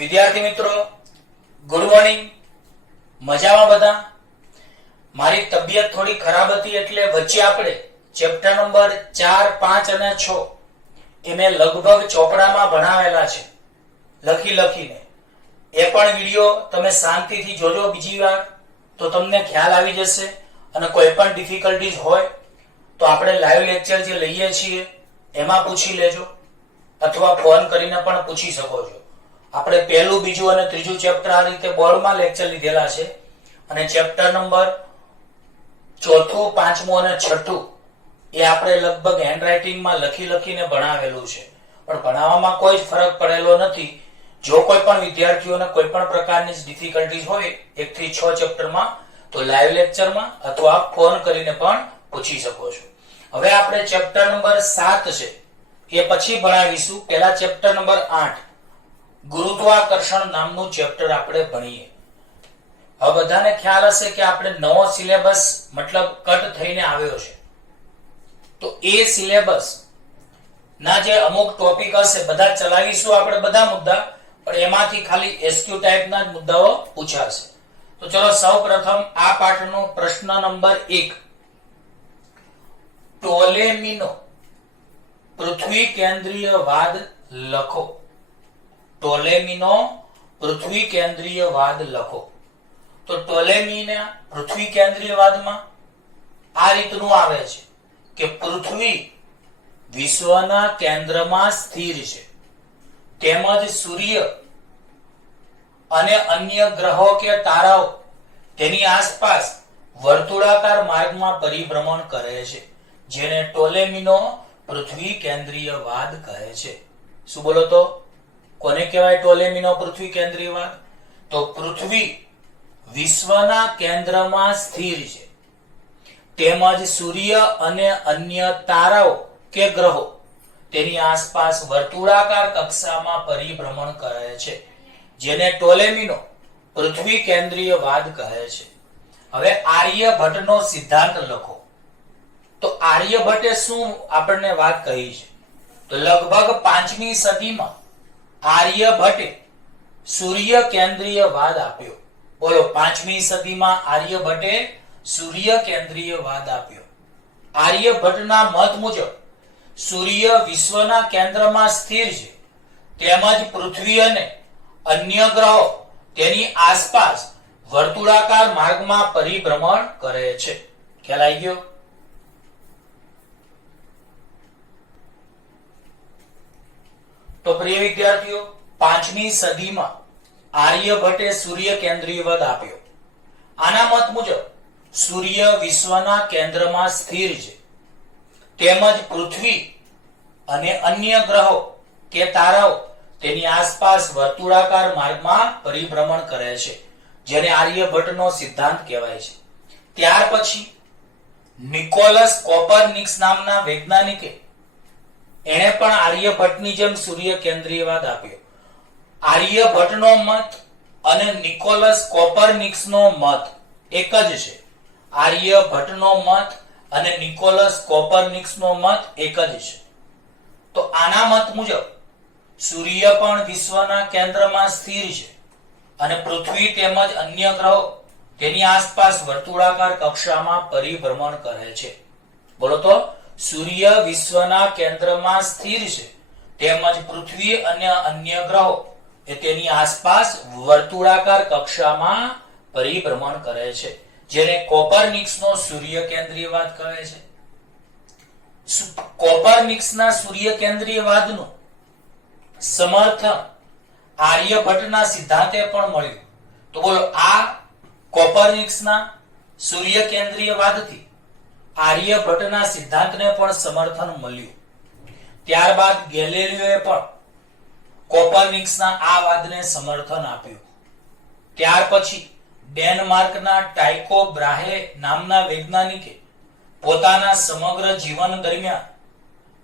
વિદ્યાર્થી મિત્રો, good morning. મજામાં બધા? મારી તબિયત થોડી ખરાબ હતી એટલે વચ્ચે આપણે ચેપ્ટર નંબર 4, 5 અને 6 એ મેં લગભગ ચોપડામાં ભણાવેલા છે લખીને. એ પણ વિડિયો તમે શાંતિથી જોજો બીજી વાર તો તમને ખ્યાલ આવી જશે. અને કોઈ પણ ડિફિકલ્ટીઝ હોય તો આપણે લાઈવ લેક્ચર જે લઈએ છીએ એમાં પૂછી લેજો અથવા ફોન કરીને પણ પૂછી શકો છો. આપણે પહેલું, બીજું અને ત્રીજું ચેપ્ટર આ રીતે બોર્ડમાં લેક્ચર લીધેલા છે અને ચેપ્ટર નંબર 4, 5 અને 6 એ આપણે લગભગ હેન્ડરાઇટિંગમાં લખીને ભણાવેલું છે, પણ ભણાવવામાં કોઈ જ ફરક પડેલો નથી. જો કોઈ પણ વિદ્યાર્થીઓને કોઈ પણ પ્રકારની ડિફિકલ્ટીઝ હોય 1 થી 6 ચેપ્ટરમાં તો લાઈવ લેક્ચરમાં અથવા ફોન કરીને પણ પૂછી શકો છો. હવે આપણે ચેપ્ટર નંબર 7 છે એ પછી ભણાવીશું. પહેલા ચેપ્ટર નંબર 8 ગુરુત્વાકર્ષણ નામનું ચેપ્ટર આપણે ભણીએ. હવે બધાને ખ્યાલ હશે કે આપણે નવો સિલેબસ મતલબ કટ થઈને આવ્યો છે, તો એ સિલેબસ ના જે અમુક ટોપિક હશે બધા ચલાવીશું આપણે બધા મુદ્દા, પણ એમાંથી ખાલી એસક્યુ ટાઈપના જ મુદ્દાઓ પૂછાશે. તો ચલો સૌપ્રથમ આ પાઠનો પ્રશ્ન નંબર 1, ટોલેમીનો પૃથ્વી કેન્દ્રીયવાદ લખો. ટોલેમીનો પૃથ્વી કેન્દ્રીયવાદ લખો. તો ટોલેમીના પૃથ્વી કેન્દ્રીયવાદમાં આ રીતનું આવે છે કે પૃથ્વી વિશ્વના કેન્દ્રમાં સ્થિર છે, તેમજ સૂર્ય અને અન્ય ગ્રહો કે તારાઓ તેની આસપાસ વર્તુળાકાર માર્ગમાં પરિભ્રમણ કરે છે, જેને ટોલેમીનો પૃથ્વી કેન્દ્રીયવાદ કહે છે. શું બોલો તો? કોને કહેવાય ટોલેમીનો પૃથ્વી કેન્દ્રીયવાદ? તો પૃથ્વી વિશ્વના કેન્દ્રમાં સ્થિર છે, તેમજ સૂર્ય અને અન્ય તારાઓ કે ગ્રહો તેની આસપાસ વર્તુળાકાર કક્ષામાં પરિભ્રમણ કરે છે, જેને ટોલેમીનો પૃથ્વી કેન્દ્રીયવાદ કહે છે. હવે આર્યભટ્ટનો સિદ્ધાંત લખો. તો આર્યભટ્ટે શું આપણને વાત કહી છે? તો લગભગ 5મી સદીમાં આર્યભટ્ટે સૂર્ય કેન્દ્રીયવાદ આપ્યો. બોલો, 5મી સદીમાં આર્યભટ્ટે સૂર્ય કેન્દ્રીયવાદ આપ્યો. આર્યભટ્ટના મત મુજબ સૂર્ય વિશ્વના કેન્દ્રમાં સ્થિર છે, તેમજ પૃથ્વી અને અન્ય ગ્રહો તેની આસપાસ વર્તુળાકાર માર્ગમાં પરિભ્રમણ કરે છે. ખ્યાલ આવી ગયો? તો પ્રિય વિદ્યાર્થીઓ, 5મી સદીમાં આર્યભટ્ટે સૂર્ય કેન્દ્રીયવાદ આપ્યો. આના મત મુજબ સૂર્ય વિશ્વના કેન્દ્રમાં સ્થિર છે, તેમજ પૃથ્વી અને અન્ય ગ્રહો કે તારાઓ તેની આસપાસ વર્તુળાકાર માર્ગમાં પરિભ્રમણ કરે છે, જેને આર્યભટ્ટનો સિદ્ધાંત કહેવાય છે. ત્યાર પછી નિકોલસ કોપરનિકસ નામના વૈજ્ઞાનિકે એણે પણ આર્યભટ્ટની જેમ સૂર્ય કેન્દ્રીયવાદ આપ્યો. આર્યભટ્ટનો મત અને નિકોલસ કોપરનિકસનો મત એક જ છે. આર્યભટ્ટનો મત અને નિકોલસ કોપરનિકસનો મત એક જ છે. તો આના મત મુજબ સૂર્ય પણ વિશ્વના કેન્દ્રમાં સ્થિર છે અને પૃથ્વી તેમજ અન્ય ગ્રહો તેની આસપાસ વર્તુળાકાર કક્ષામાં પરિભ્રમણ કરે છે. બોલો તો, સૂર્ય વિશ્વના કેન્દ્રમાં સ્થિર છે, તેમજ પૃથ્વી અને અન્ય ગ્રહો એ તેની આસપાસ વર્તુળાકાર કક્ષામાં પરિભ્રમણ કરે છે, જેને કોપરનિકસનો સૂર્ય કેન્દ્રીયવાદ કહે છે. કોપરનિકસના સૂર્ય કેન્દ્રીયવાદનું સમર્થન આર્યભટ્ટના સિદ્ધાંતે પણ મળ્યું. તો બોલો, આ કોપરનિકસના સૂર્ય કેન્દ્રીયવાદથી આર્યભટ્ટના સિદ્ધાંતને પણ સમર્થન મળ્યું. ત્યારબાદ ગેલિલિયોએ પણ કોપરનિકસના આ વાદને સમર્થન આપ્યું. ત્યાર પછી ડેનમાર્કના ટાઇકો બ્રાહે નામના વૈજ્ઞાનિકે પોતાના સમગ્ર જીવન દરમિયાન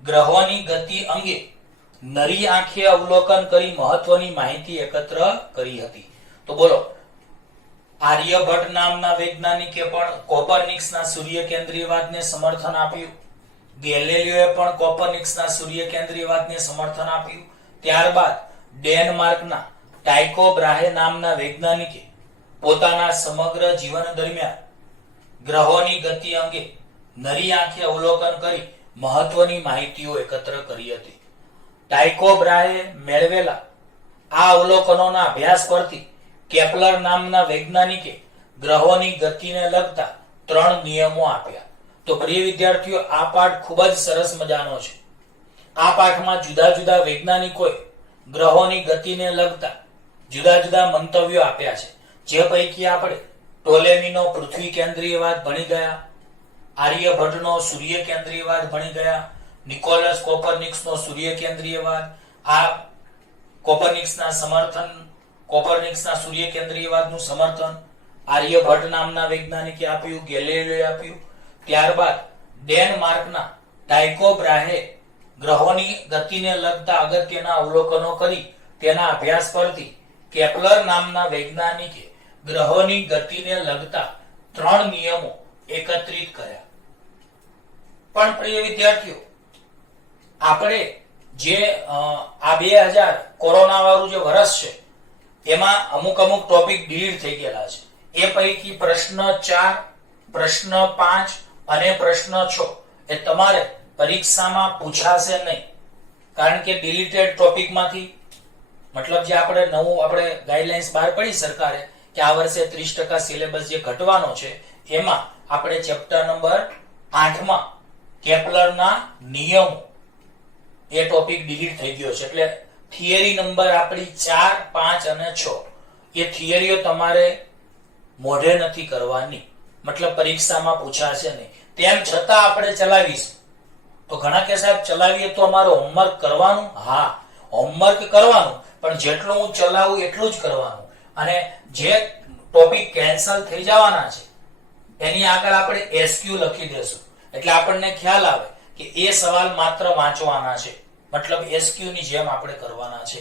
ગ્રહોની ગતિ અંગે નરી આંખે અવલોકન કરી મહત્વની માહિતી એકત્ર કરી હતી. તો બોલો, આર્યભટ્ટ નામના વૈજ્ઞાનિકે પણ કોપરનિકસના સૂર્ય કેન્દ્રીયવાદને સમર્થન આપ્યું. ગેલિલિયોએ પણ કોપરનિકસના સૂર્ય કેન્દ્રીયવાદને સમર્થન આપ્યું. ત્યારબાદ ડેનમાર્કના ટાઇકો બ્રાહે નામના વૈજ્ઞાનિકે પોતાના સમગ્ર જીવન દરમિયાન ગ્રહોની ગતિ અંગે નરી આંખે અવલોકન કરી મહત્વની માહિતીઓ એકત્ર કરી હતી. ટાઇકો બ્રાહે મેળવેલા આ અવલોકનોના અભ્યાસ પરથી કેપ્લર નામના વૈજ્ઞાનિકે ગ્રહોની ગતિને લગતા 3 નિયમો આપ્યા. તો પ્રિય વિદ્યાર્થીઓ, આ પાઠ ખૂબ જ સરસ મજાનો છે. આ પાઠમાં જુદા જુદા વૈજ્ઞાનિકોએ ગ્રહોની ગતિને લગતા જુદા જુદા મંતવ્યો આપ્યા છે. જે પૈકી આપણે ટોલેમીનો પૃથ્વી કેન્દ્રીયવાદ ભણી ગયા, આર્યભટ્ટનો સૂર્ય કેન્દ્રીયવાદ ભણી ગયા, નિકોલસ કોપરનિકસનો સૂર્ય કેન્દ્રીયવાદ, આ કોપરનિકસના સૂર્ય કેન્દ્રીયવાદનું સમર્થન આર્યભટ્ટ નામના વૈજ્ઞાનિકે આપ્યું, ગેલિલિયોએ આપ્યું. ત્યારબાદ ડેનમાર્કના ટાઇકો બ્રાહે ગ્રહોની ગતિને લગતા અગત્યના અવલોકનો કરી તેના અભ્યાસ પરથી કેપ્લર નામના વૈજ્ઞાનિકે ગ્રહોની ગતિને લગતા 3 નિયમો એકત્રિત કર્યા. પણ પ્રિય વિદ્યાર્થીઓ, આપણે જે આ 2000 કોરોના વાળું જે વર્ષ છે એમાં અમુક ટોપિક ડિલીટ થઈ ગયેલા છે. એ પૈકી પ્રશ્ન 4, પ્રશ્ન 5 અને પ્રશ્ન 6 એ તમારે પરીક્ષામાં પૂછાશે નહીં. કારણ કે ડિલીટેડ ટોપિકમાંથી મતલબ જે આપણે ગાઈડલાઈન્સ બહાર પડી સરકારે કે આ વર્ષે 30% સિલેબસ જે ઘટવાનો છે એમાં આપણે ચેપ્ટર નંબર 8 માં કેપ્લરના નિયમો એ ટોપિક ડિલીટ થઈ ગયો છે. એટલે થિયરી નંબર આપણી 4, 5 અને 6 એ થિયરીઓ તમારે મોઢે નથી કરવાની, મતલબ પરીક્ષામાં પૂછાશે નહીં. તેમ છતાં આપણે ચલાવીશું. તો ઘણા કે સાહેબ ચલાવીએ તો અમારે હોમવર્ક કરવાનું. હા, હોમવર્ક કરવાનું, પણ જેટલું હું ચલાવું એટલું જ કરવાનું. અને જે ટોપિક કેન્સલ થઈ જવાના છે એની આગળ આપણે એસક્યુ લખી દેશું. એટલે આપણને ખ્યાલ આવે કે એ સવાલ માત્ર વાંચવાના છે, મતલબ એસક્યુ ની જેમ આપણે કરવાના છે.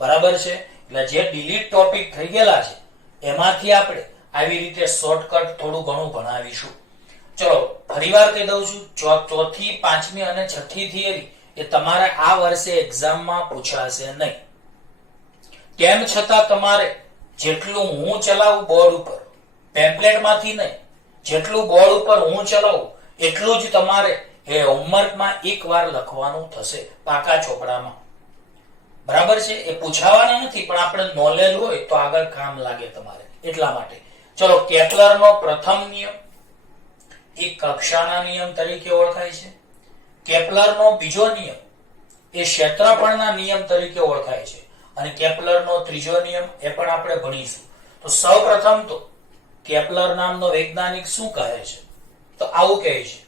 બરાબર છે? એટલે જે ડિલીટ ટોપિક થઈ ગયેલા છે એમાંથી આપણે આવી રીતે શોર્ટકટ થોડું ઘણું ભણાવીશું. ચલો ફરીવાર કહી દઉં છું, 4th, 5મી અને 6ઠ્ઠી થિયરી એ તમારે આ વર્ષે એક્ઝામમાં પૂછાશે નહીં. તેમ છતાં તમારે જેટલું હું ચલાવું બોર્ડ ઉપર, પેમ્પલેટમાંથી નહીં, જેટલું બોર્ડ ઉપર હું ચલાવું એટલું જ તમારે એ હોમવર્કમાં એકવાર લખવાનું થશે પાકા ચોપડામાં. બરાબર છે? એ પૂછાવાના નથી, પણ આપણે નોલેજ હોય તો આગળ કામ લાગે તમારે, એટલા માટે. ચલો, કેપ્લરનો પ્રથમ નિયમ એ કક્ષાના નિયમ તરીકે ઓળખાય છે. કેપ્લરનો બીજો નિયમ એ ક્ષેત્રફળના નિયમ તરીકે ઓળખાય છે. અને કેપ્લરનો ત્રીજો નિયમ એ પણ આપણે ભણીશું. તો સૌપ્રથમ તો કેપ્લર નામનો વૈજ્ઞાનિક શું કહે છે? તો આવું કહે છે,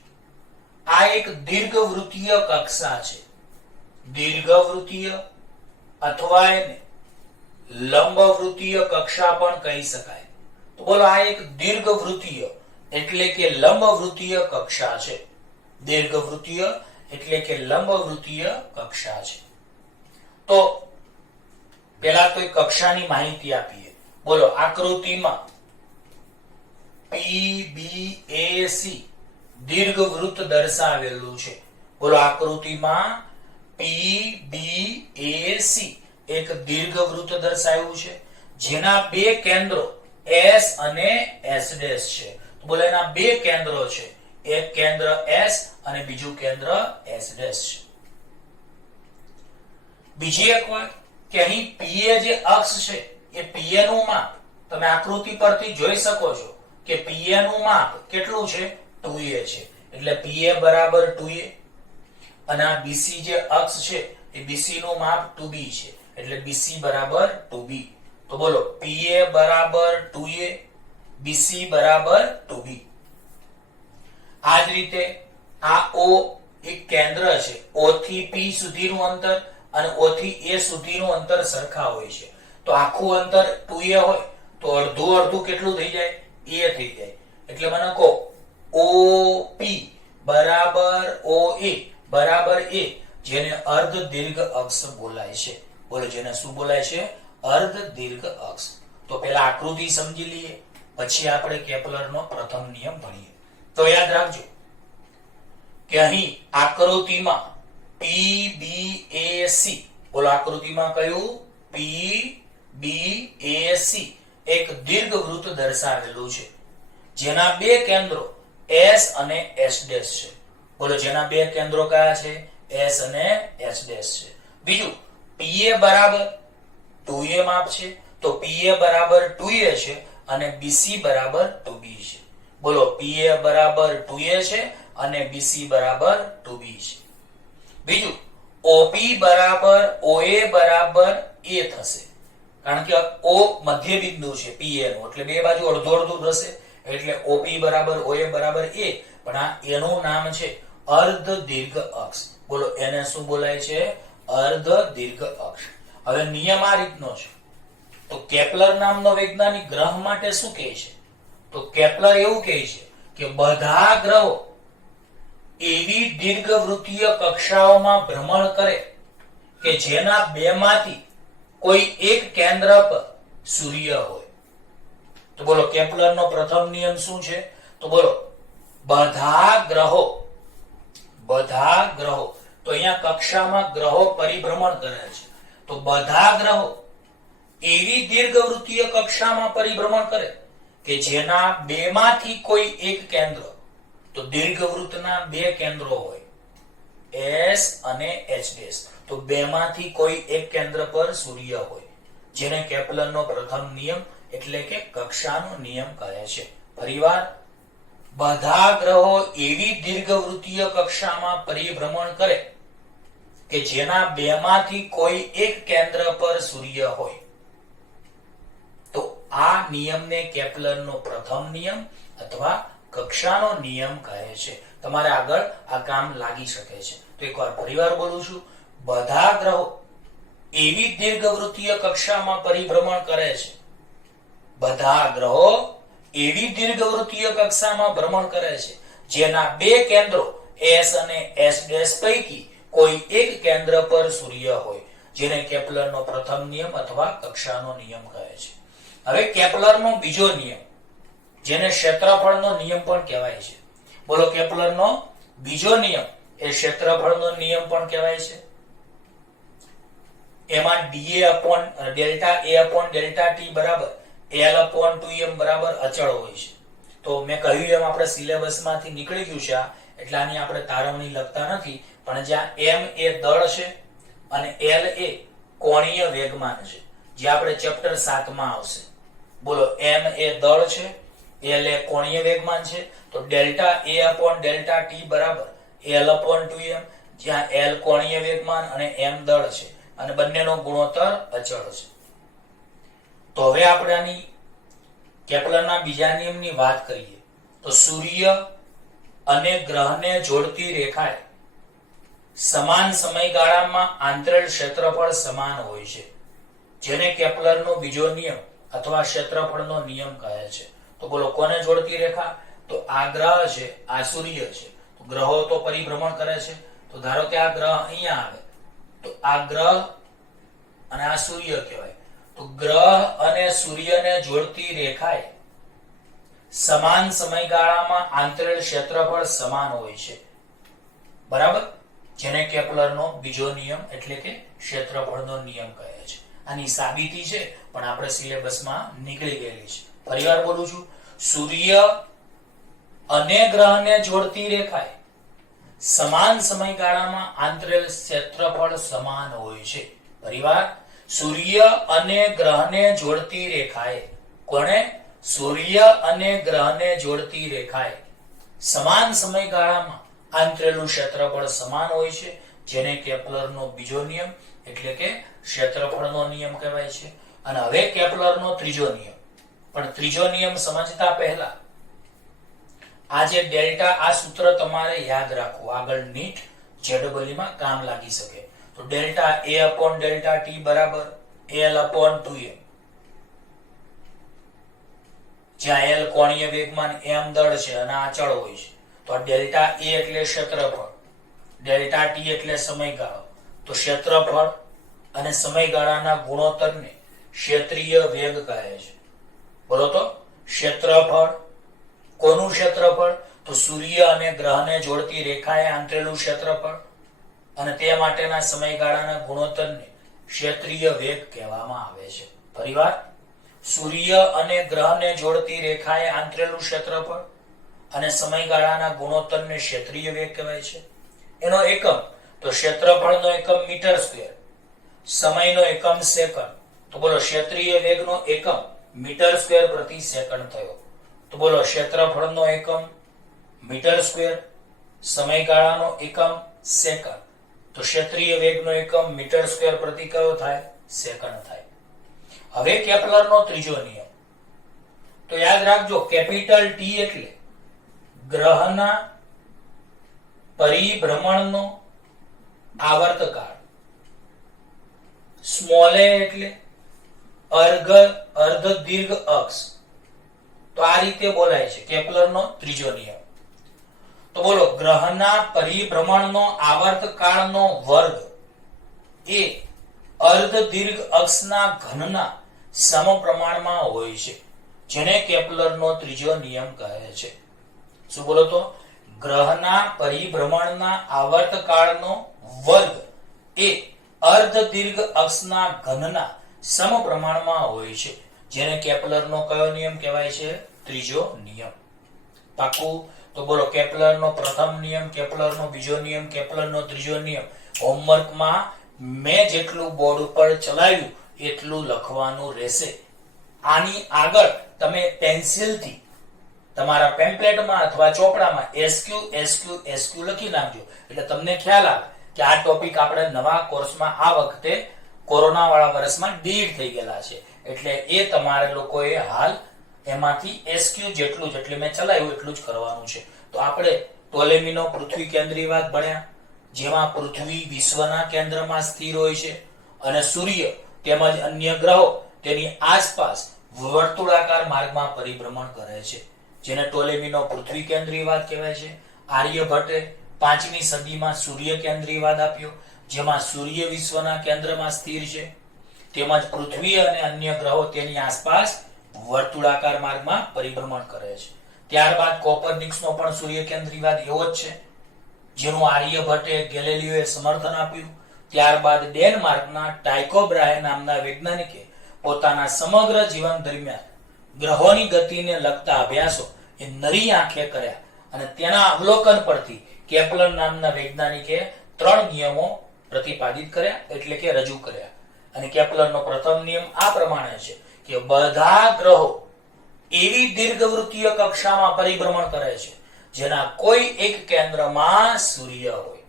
આ એક દીર્ઘવૃત્તીય કક્ષા છે. દીર્ઘવૃત્તીય અથવા એને લંબવૃત્તીય કક્ષા પણ કહી શકાય. તો બોલો, આ એક દીર્ઘવૃત્તીય એટલે કે લંબવૃત્તીય કક્ષા છે. દીર્ઘવૃત્તીય એટલે કે લંબવૃત્તીય કક્ષા છે. તો પેલા તો કક્ષાની માહિતી આપીએ. બોલો, આકૃતિમાં PBAC દીર્ઘવૃત્ત દર્શાવેલું છે. બોલો, આકૃતિમાં PBAC એક દીર્ઘવૃત્ત દર્શાવ્યું છે, જેના 2 કેન્દ્રો S અને S' છે. તો બોલો, એના 2 કેન્દ્રો છે, એક કેન્દ્ર S અને બીજું કેન્દ્ર S' છે. બીજી એક વાત કે અહીં PA જે અક્ષ છે એ PA નું માપ તમે આકૃતિ પરથી જોઈ શકો છો કે PA નું માપ કેટલું છે? 2a છે. એટલે PA બરાબર 2a. અને આ BC જે અક્ષ છે એ BC નું માપ 2b છે. એટલે BC બરાબર 2b. તો બોલો, PA બરાબર 2a, BC બરાબર 2b. આ જ રીતે આ O એક કેન્દ્ર છે. O થી P સુધીનું અંતર અને O થી A સુધીનું અંતર સરખા હોય છે. તો આખું અંતર 2a હોય તો અડધું કેટલું થઈ જાય? a થઈ જાય. એટલે મને કહો OP બરાબર OA બરાબર a, જેને અર્ધ દીર્ઘ અક્ષ બોલાય છે. બોલો, જેને શું બોલાય છે? અર્ધ દીર્ઘ અક્ષ. તો પેલા આકૃતિ સમજી લઈએ, પછી આપણે કેપ્લરનો પ્રથમ નિયમ ભણીએ. તો યાદ રાખજો કે અહીં આકૃતિમાં PBAC, બોલો આકૃતિમાં કયું? PBAC BAC એક દીર્ઘવૃત્ત દર્શાવેલું છે જેના બે કેન્દ્રો S અને S' છે. બોલો જેના બે કેન્દ્રો કયા છે? S અને S' છે. બીજું PA બરાબર 2A માપ છે તો PA બરાબર 2A છે અને BC બરાબર 2B છે. બોલો PA બરાબર 2A છે અને BC બરાબર 2B છે. બીજું OP બરાબર OA બરાબર A થશે કારણ કે O મધ્ય બિંદુ છે PA નું એટલે બે બાજુ અડધું અડધું થશે એટલે OP બરાબર OA બરાબર A પણ આ એનું નામ છે અર્ધ દીર્ઘ અક્ષ. બોલો એને શું બોલાય છે? અર્ધ દીર્ઘ અક્ષ. હવે નિયમ આ રીતનો છે તો કેપ્લર નામનો વૈજ્ઞાનિક ગ્રહ માટે શું કહે છે? તો કેપ્લર એવું કહે છે કે બધા ગ્રહો એવી દીર્ઘવૃત્તીય કક્ષાઓમાં ભ્રમણ કરે કે જેના બેમાંથી કોઈ એક કેન્દ્ર પર સૂર્ય હોય. તો બોલો કેપ્લરનો પ્રથમ નિયમ શું છે? તો બોલો બધા ગ્રહો તો અહીંયા કક્ષામાં ગ્રહો પરિભ્રમણ કરે છે તો બધા ગ્રહો એવી દીર્ઘવૃત્તીય કક્ષામાં પરિભ્રમણ કરે કે જેના બેમાંથી કોઈ એક કેન્દ્ર, તો દીર્ઘવૃત્તના બે કેન્દ્રો હોય S અને H' તો બેમાંથી કોઈ એક કેન્દ્ર પર સૂર્ય હોય જેને કેપ્લરનો પ્રથમ નિયમ એટલે કે કક્ષાનો નિયમ કહે છે. ફરીવાર બધા ગ્રહો એવી દીર્ઘવૃત્તીય કક્ષામાં પરિભ્રમણ કરે કે જેના બેમાંથી કોઈ એક કેન્દ્ર પર સૂર્ય હોય તો આ નિયમને કેપ્લરનો પ્રથમ નિયમ અથવા કક્ષાનો નિયમ કહે છે. તમારે આગળ આ કામ લાગી શકે છે. તો એકવાર ફરીવાર બોલું છું, બધા ગ્રહો એવી દીર્ઘવૃત્તીય કક્ષામાં પરિભ્રમણ કરે છે. બધા ગ્રહો એવી દીર્ઘવૃત્તીય કક્ષામાં ભ્રમણ કરે છે જેના બે કેન્દ્રો S અને S' પૈકી કોઈ એક કેન્દ્ર પર સૂર્ય હોય જેને કેપ્લરનો પ્રથમ નિયમ અથવા કક્ષાનો નિયમ કહે છે. હવે કેપ્લરનો બીજો નિયમ જેને ક્ષેત્રફળનો નિયમ પણ કહેવાય છે. બોલો કેપ્લરનો બીજો નિયમ એ ક્ષેત્રફળનો નિયમ પણ કહેવાય છે. એમાં ડેલ્ટા T બરાબર L/2m બરાબર અચળ હોય છે. તો મેં કહ્યું એમ આપણે સિલેબસમાંથી નીકળી ગયું છે એટલે આની આપણે તારવણી લખતા નથી પણ જ્યાં m એ દળ છે અને L એ કોણીય વેગમાન છે જે આપણે ચેપ્ટર 7 માં આવશે. બોલો m એ દળ છે, L એ કોણીય વેગમાન છે તો ડેલ્ટા T બરાબર L/2m જ્યાં L કોણીય વેગમાન અને m દળ છે અને બંનેનો ગુણોત્તર અચળ છે. તો હવે આપણે આની કેપ્લરના બીજા નિયમની વાત કરીએ તો સૂર્ય અને ગ્રહને જોડતી રેખાએ સમાન સમયગાળામાં આંતરેલ ક્ષેત્રફળ સમાન હોય છે જેને કેપ્લરનો બીજો નિયમ અથવા ક્ષેત્રફળનો નિયમ કહે છે. તો બોલો કોને જોડતી રેખા? તો આ ગ્રહ છે, આ સૂર્ય છે. તો ગ્રહો તો પરિભ્રમણ કરે છે તો ધારો કે આ ગ્રહ અહીંયા આવે તો આ ગ્રહ અને આ સૂર્ય કહેવાય. તો ગ્રહ અને સૂર્યને જોડતી રેખાએ સમાન સમયગાળામાં આંતરેલ ક્ષેત્રફળ સમાન હોય છે. બરાબર? જેને કેપ્લરનો બીજો નિયમ એટલે કે ક્ષેત્રફળનો નિયમ કહે છે. આની સાબિતી છે પણ આપણે સિલેબસમાં નીકળી ગયેલી છે. ફરીવાર બોલું છું, સૂર્ય અને ગ્રહને જોડતી રેખાએ સમાન સમયગાળામાં આંતરેલ ક્ષેત્રફળ સમાન હોય છે. ફરીવાર સૂર્ય અને ગ્રહને જોડતી રેખાએ, કોને? સૂર્ય અને ગ્રહને જોડતી રેખાએ સમાન સમયગાળામાં આંતરેલું ક્ષેત્રફળ સમાન હોય છે જેને કેપ્લરનો બીજો નિયમ એટલે કે ક્ષેત્રફળનો નિયમ કહેવાય છે. અને હવે કેપ્લરનો ત્રીજો નિયમ. પણ ત્રીજો નિયમ સમજતા પહેલા આ જે ડેલ્ટા, આ સૂત્ર તમારે યાદ રાખવું, આગળ નીટ JEE માં કામ લાગી શકે. તો ડેલ્ટા A/T બરાબર L/2m જ્યાં L કોણીય વેગમાન m દળ છે અને આ અચળ હોય છે. તો ડેલ્ટા A એટલે ક્ષેત્રફળ, ડેલ્ટા T એટલે સમયગાળો. તો ક્ષેત્રફળ અને સમયગાળાના ગુણોત્તરને ક્ષેત્રીય વેગ કહે છે. બોલો તો ક્ષેત્રફળ, કોનું ક્ષેત્રફળ? તો સૂર્ય અને ગ્રહને જોડતી રેખાએ આંતરેલું ક્ષેત્રફળ અને તે માટેના સમયગાળાના ગુણોત્તરને ક્ષેત્રીય વેગ કહેવામાં આવે છે. ફરીવાર, સૂર્ય અને ગ્રહને જોડતી રેખાએ આંતરેલું ક્ષેત્રફળ અને સમયગાળાના ગુણોત્તરને ક્ષેત્રીય વેગ કહેવાય છે. એનો એકમ તો ક્ષેત્રફળનો એકમ મીટર સ્ક્વેર, સમયનો એકમ સેકન્ડ. તો બોલો ક્ષેત્રીય વેગનો એકમ મીટર સ્ક્વેર પ્રતિ સેકન્ડ થયો. તો બોલો ક્ષેત્રફળનો એકમ મીટર સ્ક્વેર, સમયગાળાનો એકમ સેકન્ડ. તો ક્ષેત્રીય વેગનો એકમ મીટર સ્ક્વેર પ્રતિ કયો થાય? સેકન્ડ થાય. હવે કેપ્લરનો ત્રીજો નિયમ તો યાદ રાખજો, કેપિટલ ટી એટલે ગ્રહના પરિભ્રમણનો આવર્તકાળ, સ્મોલ એ એટલે અર્ધ દીર્ઘ અક્ષ. તો આ રીતે બોલાય છે કેપ્લરનો ત્રીજો નિયમ. તો બોલો ગ્રહના પરિભ્રમણનો આવર્તકાળનો વર્ગ એ અર્ધ દીર્ઘ અક્ષના ઘનના સમપ્રમાણમાં હોય છે, જેને કેપ્લરનો ત્રીજો નિયમ કહે છે. શું બોલો તો? ગ્રહના પરિભ્રમણના આવર્તકાળનો વર્ગ એ અર્ધ દીર્ઘ અક્ષના ઘનના સમપ્રમાણમાં હોય છે, જેને કેપ્લરનો કયો નિયમ કહેવાય છે? ત્રીજો નિયમ. પાકું? તો બોલો કેપ્લરનો પ્રથમ નિયમ, કેપ્લરનો બીજો નિયમ, કેપ્લરનો ત્રીજો નિયમ હોમવર્કમાં મેં જેટલું બોર્ડ ઉપર ચલાવ્યું એટલું લખવાનું રહેશે. આની આગળ તમે પેન્સિલથી તમારા પેમ્પલેટમાં અથવા ચોપડામાં એસક્યુ લખી નાખજો, એટલે તમને ખ્યાલ આવે કે આ ટોપિક આપણે નવા કોર્સમાં આ વખતે કોરોના વાળા વર્ષમાં ડીડ થઈ ગયેલા છે, એટલે એ તમારે લોકોએ હાલ એમાંથી એસક્યુ જેટલી મેં ચલાવ્યું એટલું જ કરવાનું છે. તો આપણે ટોલેમીનો પૃથ્વી કેન્દ્રીયવાદ ભણ્યા, જેમાં પૃથ્વી વિશ્વના કેન્દ્રમાં સ્થિર હોય છે અને સૂર્ય તેમજ અન્ય ગ્રહો તેની આસપાસ વર્તુળાકાર માર્ગમાં પરિભ્રમણ કરે છે, જેને ટોલેમીનો પૃથ્વી કેન્દ્રીયવાદ કહેવાય છે. આર્યભટ્ટે 5મી સદીમાં સૂર્ય કેન્દ્રીયવાદ આપ્યો, જેમાં સૂર્ય વિશ્વના કેન્દ્રમાં સ્થિર છે તેમજ પૃથ્વી અને અન્ય ગ્રહો તેની આસપાસ વર્તુળાકાર માર્ગમાં પરિભ્રમણ કરે છે. ત્યારબાદ કોપરનિકસનો પણ સૂર્ય કેન્દ્રીયવાદ એવો જ છે, જેનું આર્યભટ્ટે ગેલિલિયોએ સમર્થન આપ્યું. ત્યારબાદ ડેનમાર્કના ટાઇકો બ્રાહે નામના વૈજ્ઞાનિકે પોતાના સમગ્ર જીવન દરમિયાન ગ્રહોની ગતિને લગતા અભ્યાસો એ નરી આંખે કર્યા અને તેના અવલોકન પરથી કેપ્લર નામના વૈજ્ઞાનિકે 3 નિયમો પ્રતિપાદિત કર્યા, એટલે કે રજૂ કર્યા. અને કેપ્લરનો પ્રથમ નિયમ આ પ્રમાણે છે કે બધા ગ્રહો એવી દીર્ઘવૃત્તીય કક્ષામાં પરિભ્રમણ કરે છે જેના કોઈ એક કેન્દ્રમાં સૂર્ય હોય.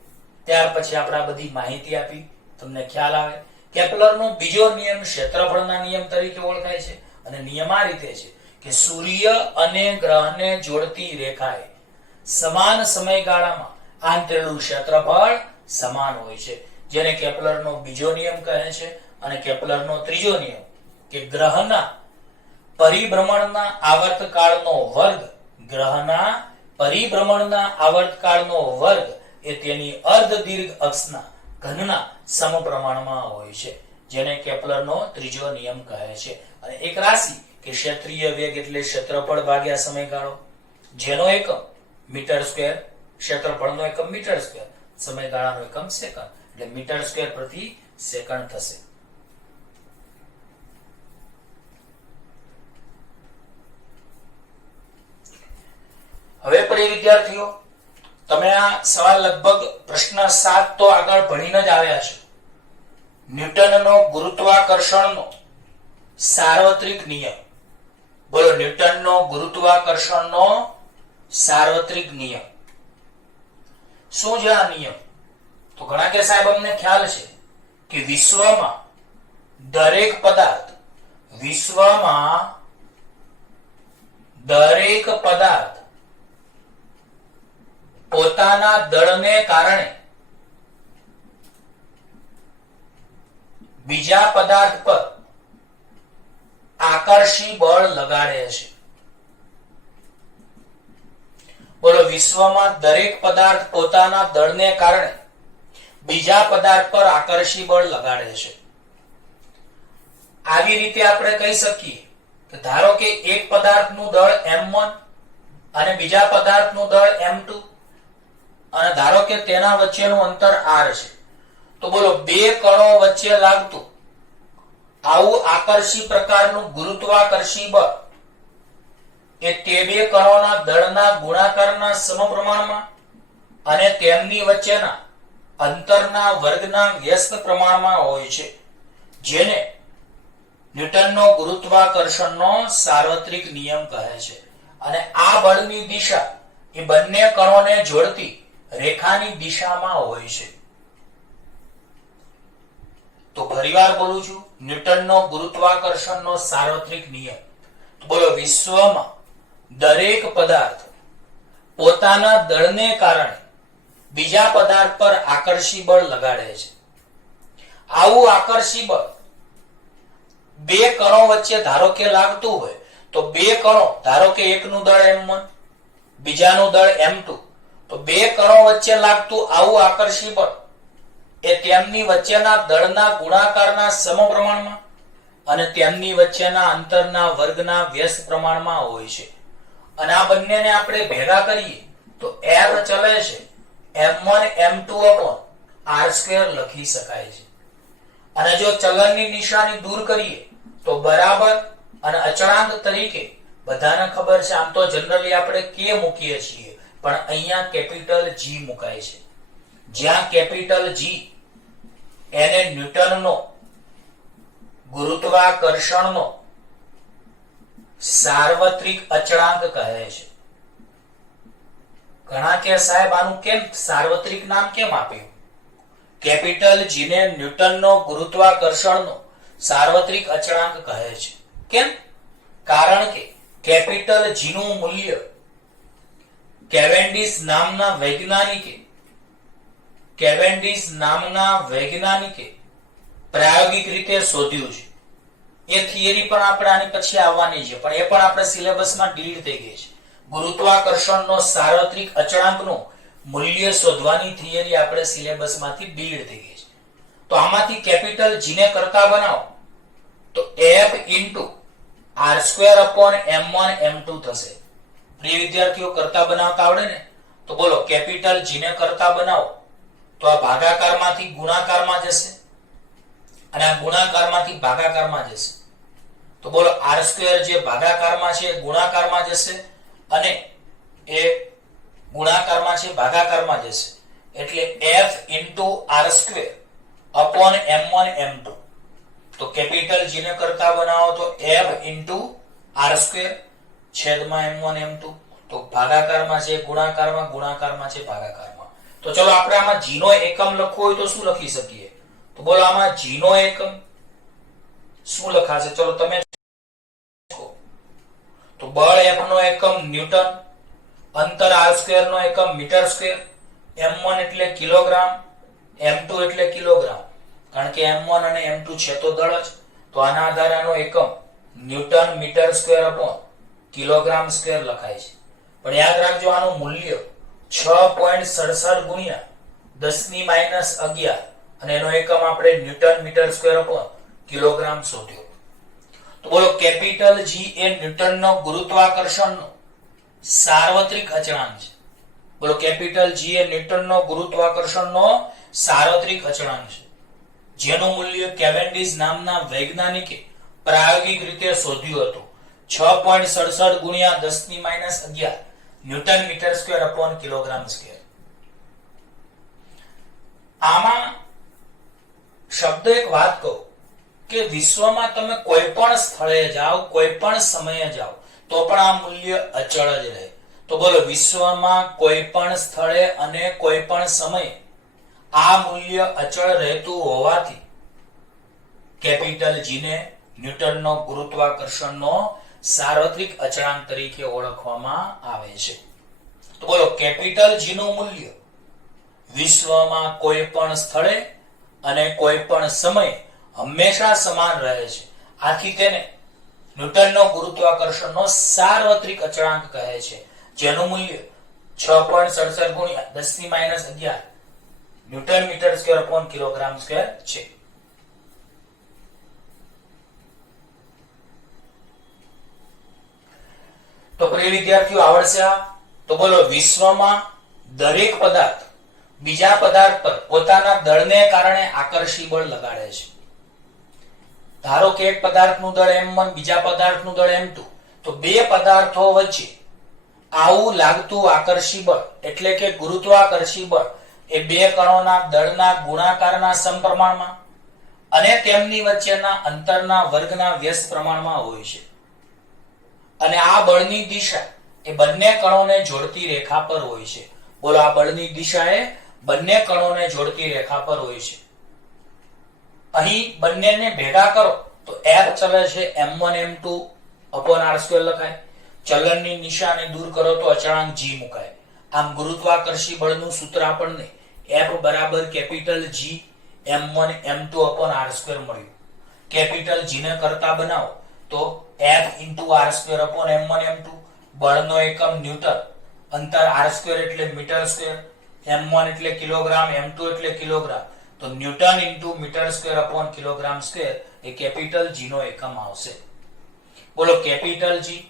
ત્યાર પછી આપણે બધી માહિતી આપી, તમને ખ્યાલ આવે. કેપ્લરનો બીજો નિયમ ક્ષેત્રફળના નિયમ તરીકે ઓળખાય છે અને નિયમ આ રીતે છે કે સૂર્ય અને ગ્રહને જોડતી રેખાએ સમાન સમયગાળામાં આંતરેલું ક્ષેત્રફળ સમાન હોય છે, જેને કેપ્લરનો બીજો નિયમ કહે છે. અને કેપ્લરનો ત્રીજો નિયમ કે ગ્રહના પરિભ્રમણના આવર્તકાળનો વર્ગ એ તેની અર્ધ દીર્ઘ અક્ષના ઘનના સમપ્રમાણમાં હોય છે, જેને કેપ્લરનો ત્રીજો નિયમ કહે છે. અને એક રાશિ કે ક્ષેત્રીય વેગ એટલે ક્ષેત્રફળ ભાગ્યા સમયગાળો, જેનો એકમ મીટર સ્ક્વેર, ક્ષેત્રફળનો એકમ મીટર સ્ક્વેર, સમયગાળાનો એકમ સેકન્ડ, એટલે મીટર સ્ક્વેર પ્રતિ સેકન્ડ થશે. હવે પ્રિય વિદ્યાર્થીઓ, તમે આ સવાલ લગભગ પ્રશ્ન 7 તો આગળ ભણીને જ આવ્યા છો. ન્યૂટનનો ગુરુત્વાકર્ષણનો સાર્વત્રિક નિયમ. બોલો ન્યૂટનનો ગુરુત્વાકર્ષણનો સાર્વત્રિક નિયમ. શું છે આ નિયમ? તો ઘણા કે સાહેબ અમને ખ્યાલ છે કે વિશ્વમાં દરેક પદાર્થ પોતાના દળને કારણે બીજા પદાર્થ પર આકર્ષી બળ લગાડે છે. બોલો વિશ્વમાં દરેક પદાર્થ પોતાના દળને કારણે બીજા પદાર્થ પર આકર્ષી બળ લગાડે છે. આવી રીતે આપણે કહી શકીએ કે ધારો કે એક પદાર્થનું દળ m1 અને બીજા પદાર્થનું દળ m2 અને ધારો કે તેના વચ્ચેનું અંતર r છે. તો બોલો બે કણો વચ્ચે લાગતું આવું આકર્ષી પ્રકારનું ગુરુત્વાકર્ષી બળ એ તે બે કણોના દળના ગુણાકારના સમપ્રમાણમાં અને તેમની વચ્ચેના અંતરના વર્ગના વ્યસ્ત પ્રમાણમાં હોય છે, જેને ન્યૂટનનો ગુરુત્વાકર્ષણનો સાર્વત્રિક નિયમ કહે છે. અને આ બળની દિશા એ બંને કણોને જોડતી રેખાની દિશામાં હોય છે. તો ફરીવાર બોલું છું, ન્યૂટનનો ગુરુત્વાકર્ષણનો સાર્વત્રિક નિયમ. બોલો, વિશ્વમાં દરેક પદાર્થ પોતાના દળને કારણે બીજા પદાર્થ પર આકર્ષી બળ લગાડે છે. આવું આકર્ષી બળ બે કણો વચ્ચે ધારો કે લાગતું હોય તો બે કણો, ધારો કે એકનું દળ m1 બીજાનું દળ m2, તો બે કણો વચ્ચે લાગતું આવું આકર્ષી બળ એ તેમની વચ્ચેના દળના ગુણાકારના સમપ્રમાણમાં અને તેમની વચ્ચેના અંતરના વર્ગના વ્યસ્ત પ્રમાણમાં હોય છે. અને આ બંનેને આપણે ભેગા કરીએ તો R ચલે છે m1 m2 r² લખી શકાય છે. અને જો ચલનની નિશાની દૂર કરીએ તો બરાબર અને અચળાંક તરીકે બધાને ખબર છે, આમ તો જનરલી આપણે k મૂકીએ છીએ, પણ અહીંયા કેપિટલ G મુકાય છે. જ્યાં કેપિટલ G એને ન્યૂટનનો ગુરુત્વાકર્ષણનો સાર્વત્રિક અચળાંક કહે છે. ઘણા કે સાહેબ આનું કેમ સાર્વત્રિક નામ કેમ આપ્યું? કેપિટલ G ને ન્યૂટનનો ગુરુત્વાકર્ષણનો સાર્વત્રિક અચળાંક કહે છે. કેમ? કારણ કે કેપિટલ G નું મૂલ્ય કેવેન્ડિશ નામના વૈજ્ઞાનિકે પ્રાયોગિક રીતે શોધ્યું છે. એ થિયરી પણ આપણે આની પછી આવવાની છે, પણ એ પણ આપણે સિલેબસમાં ડિલીટ થઈ ગઈ છે. ગુરુત્વાકર્ષણનો સાર્વત્રિક અચળાંકનું મૂલ્ય શોધવાની થિયરી આપણે સિલેબસમાંથી ડિલીટ થઈ ગઈ છે. તો આમાંથી કેપિટલ G ને કરતા બનાવો તો F r² m1 m2 થશે. પ્રિય વિદ્યાર્થીઓ, કરતા બનાવતા આવડે ને? તો બોલો, કેપિટલ G ને કરતા બનાવો તો આ ભાગાકારમાંથી ગુણાકારમાં જશે અને આ ગુણાકારમાંથી ભાગાકારમાં જશે. તો બોલો, r² જે ભાગાકારમાં છે ગુણાકારમાં જશે અને એ ગુણાકારમાં છે ભાગાકારમાં જશે. એટલે F r² m1 m2. તો કેપિટલ G ને કરતા બનાવો તો F r² છેદમાં m1 m2. તો ભાગાકારમાં છે ગુણાકારમાં, ગુણાકારમાં છે ભાગાકારમાં. તો ચલો આપણે આમાં G નો એકમ લખવો હોય તો શું લખી શકીએ? તો બોલો, આમાં G નો એકમ શું લખાશે? ચલો તમે તો બળ F નો એકમ ન્યૂટન, અંતર r² નો એકમ મીટર સ્ક્વેર, m1 એટલે કિલોગ્રામ, m2 એટલે કિલોગ્રામ. કારણ કે m1 અને m2 છે તો દળ જ, તો આના આધારે આનો એકમ newton metre square upon kilogram square લખાય છે. પણ યાદ રાખજો, આનું મૂલ્ય 6.67 ગુણ્યા 10⁻11 અને એનો એકમ આપણે newton metre square upon kilogram શોધ્યો. તો બોલો, કેપિટલ G એ ન્યૂટનનો ગુરુત્વાકર્ષણનો સાર્વત્રિક અચળાંક છે. બોલો, કેપિટલ G એ ન્યૂટનનો ગુરુત્વાકર્ષણનો સાર્વત્રિક અચળાંક છે, જેનું મૂલ્ય કેવેન્ડિશ નામના વૈજ્ઞાનિકે પ્રાયોગિક રીતે શોધ્યું હતું. 6.67 ગુણ્યા 10⁻11 newton metre square upon kilogram square. આમાં શબ્દ એક વાત કહું કે વિશ્વમાં તમે કોઈ પણ સ્થળે જાઓ, કોઈ પણ સમયે જાઓ તો પણ આ મૂલ્ય અચળ જ રહે. તો બોલો, વિશ્વમાં કોઈ પણ સ્થળે અને કોઈ પણ સમયે આ મૂલ્ય અચળ રહેતું હોવાથી કેપિટલ G ને ન્યૂટનનો ગુરુત્વાકર્ષણનો સાર્વત્રિક અચળાંક તરીકે ઓળખવામાં આવે છે. તો બોલો, કેપિટલ G નું મૂલ્ય વિશ્વમાં કોઈ પણ સ્થળે અને કોઈ પણ સમયે હંમેશા સમાન રહે છે. આથી તેને ન્યૂટનનો ગુરુત્વાકર્ષણનો સાર્વત્રિક અચળાંક કહે છે, જેનું મૂલ્ય 6.67 ગુણ્યા 10⁻11 newton metre square upon kilogram square છે. તો પ્રિય વિદ્યાર્થીઓ, આવડશે આ? તો બોલો, વિશ્વમાં દરેક પદાર્થ બીજા પદાર્થ પર પોતાના દળને કારણે આકર્ષી બળ લગાડે છે. ધારો કે એક પદાર્થનું દળ m1 બીજા પદાર્થનું દળ m2, તો બે પદાર્થો વચ્ચે આવું લાગતું આકર્ષી બળ એટલે કે ગુરુત્વાકર્ષી બળ એ બે કણોના દળના ગુણાકારના સમપ્રમાણમાં અને તેમની વચ્ચેના અંતરના વર્ગના વ્યસ્ત પ્રમાણમાં હોય છે. અને આ બળની દિશા એ બંને કણોને જોડતી રેખા પર હોય છે. બોલો, આ બળની દિશા એ બંને કણોને જોડતી રેખા પર હોય છે. અહીં બંનેને ભેગા કરો તો F ચલે છે m1 m2 upon r² લખાય. ચલનની નિશાને દૂર કરો તો અચળાંક g મુકાય. આમ ગુરુત્વાકર્ષી બળનું સૂત્ર આપણને F બરાબર capital G m1 m2 upon r² મળ્યું. કેપિટલ G ને કરતા બનાવો તો F into r² upon m1 m2, બળનો એકમ ન્યૂટન, અંતર r² એટલે મીટર સ્ક્વેર, m1 એટલે કિલોગ્રામ, m2 એટલે કિલોગ્રામ, તો newton into metre square upon kilogram square એ કેપિટલ G નો એકમ આવશે. બોલો, કેપિટલ G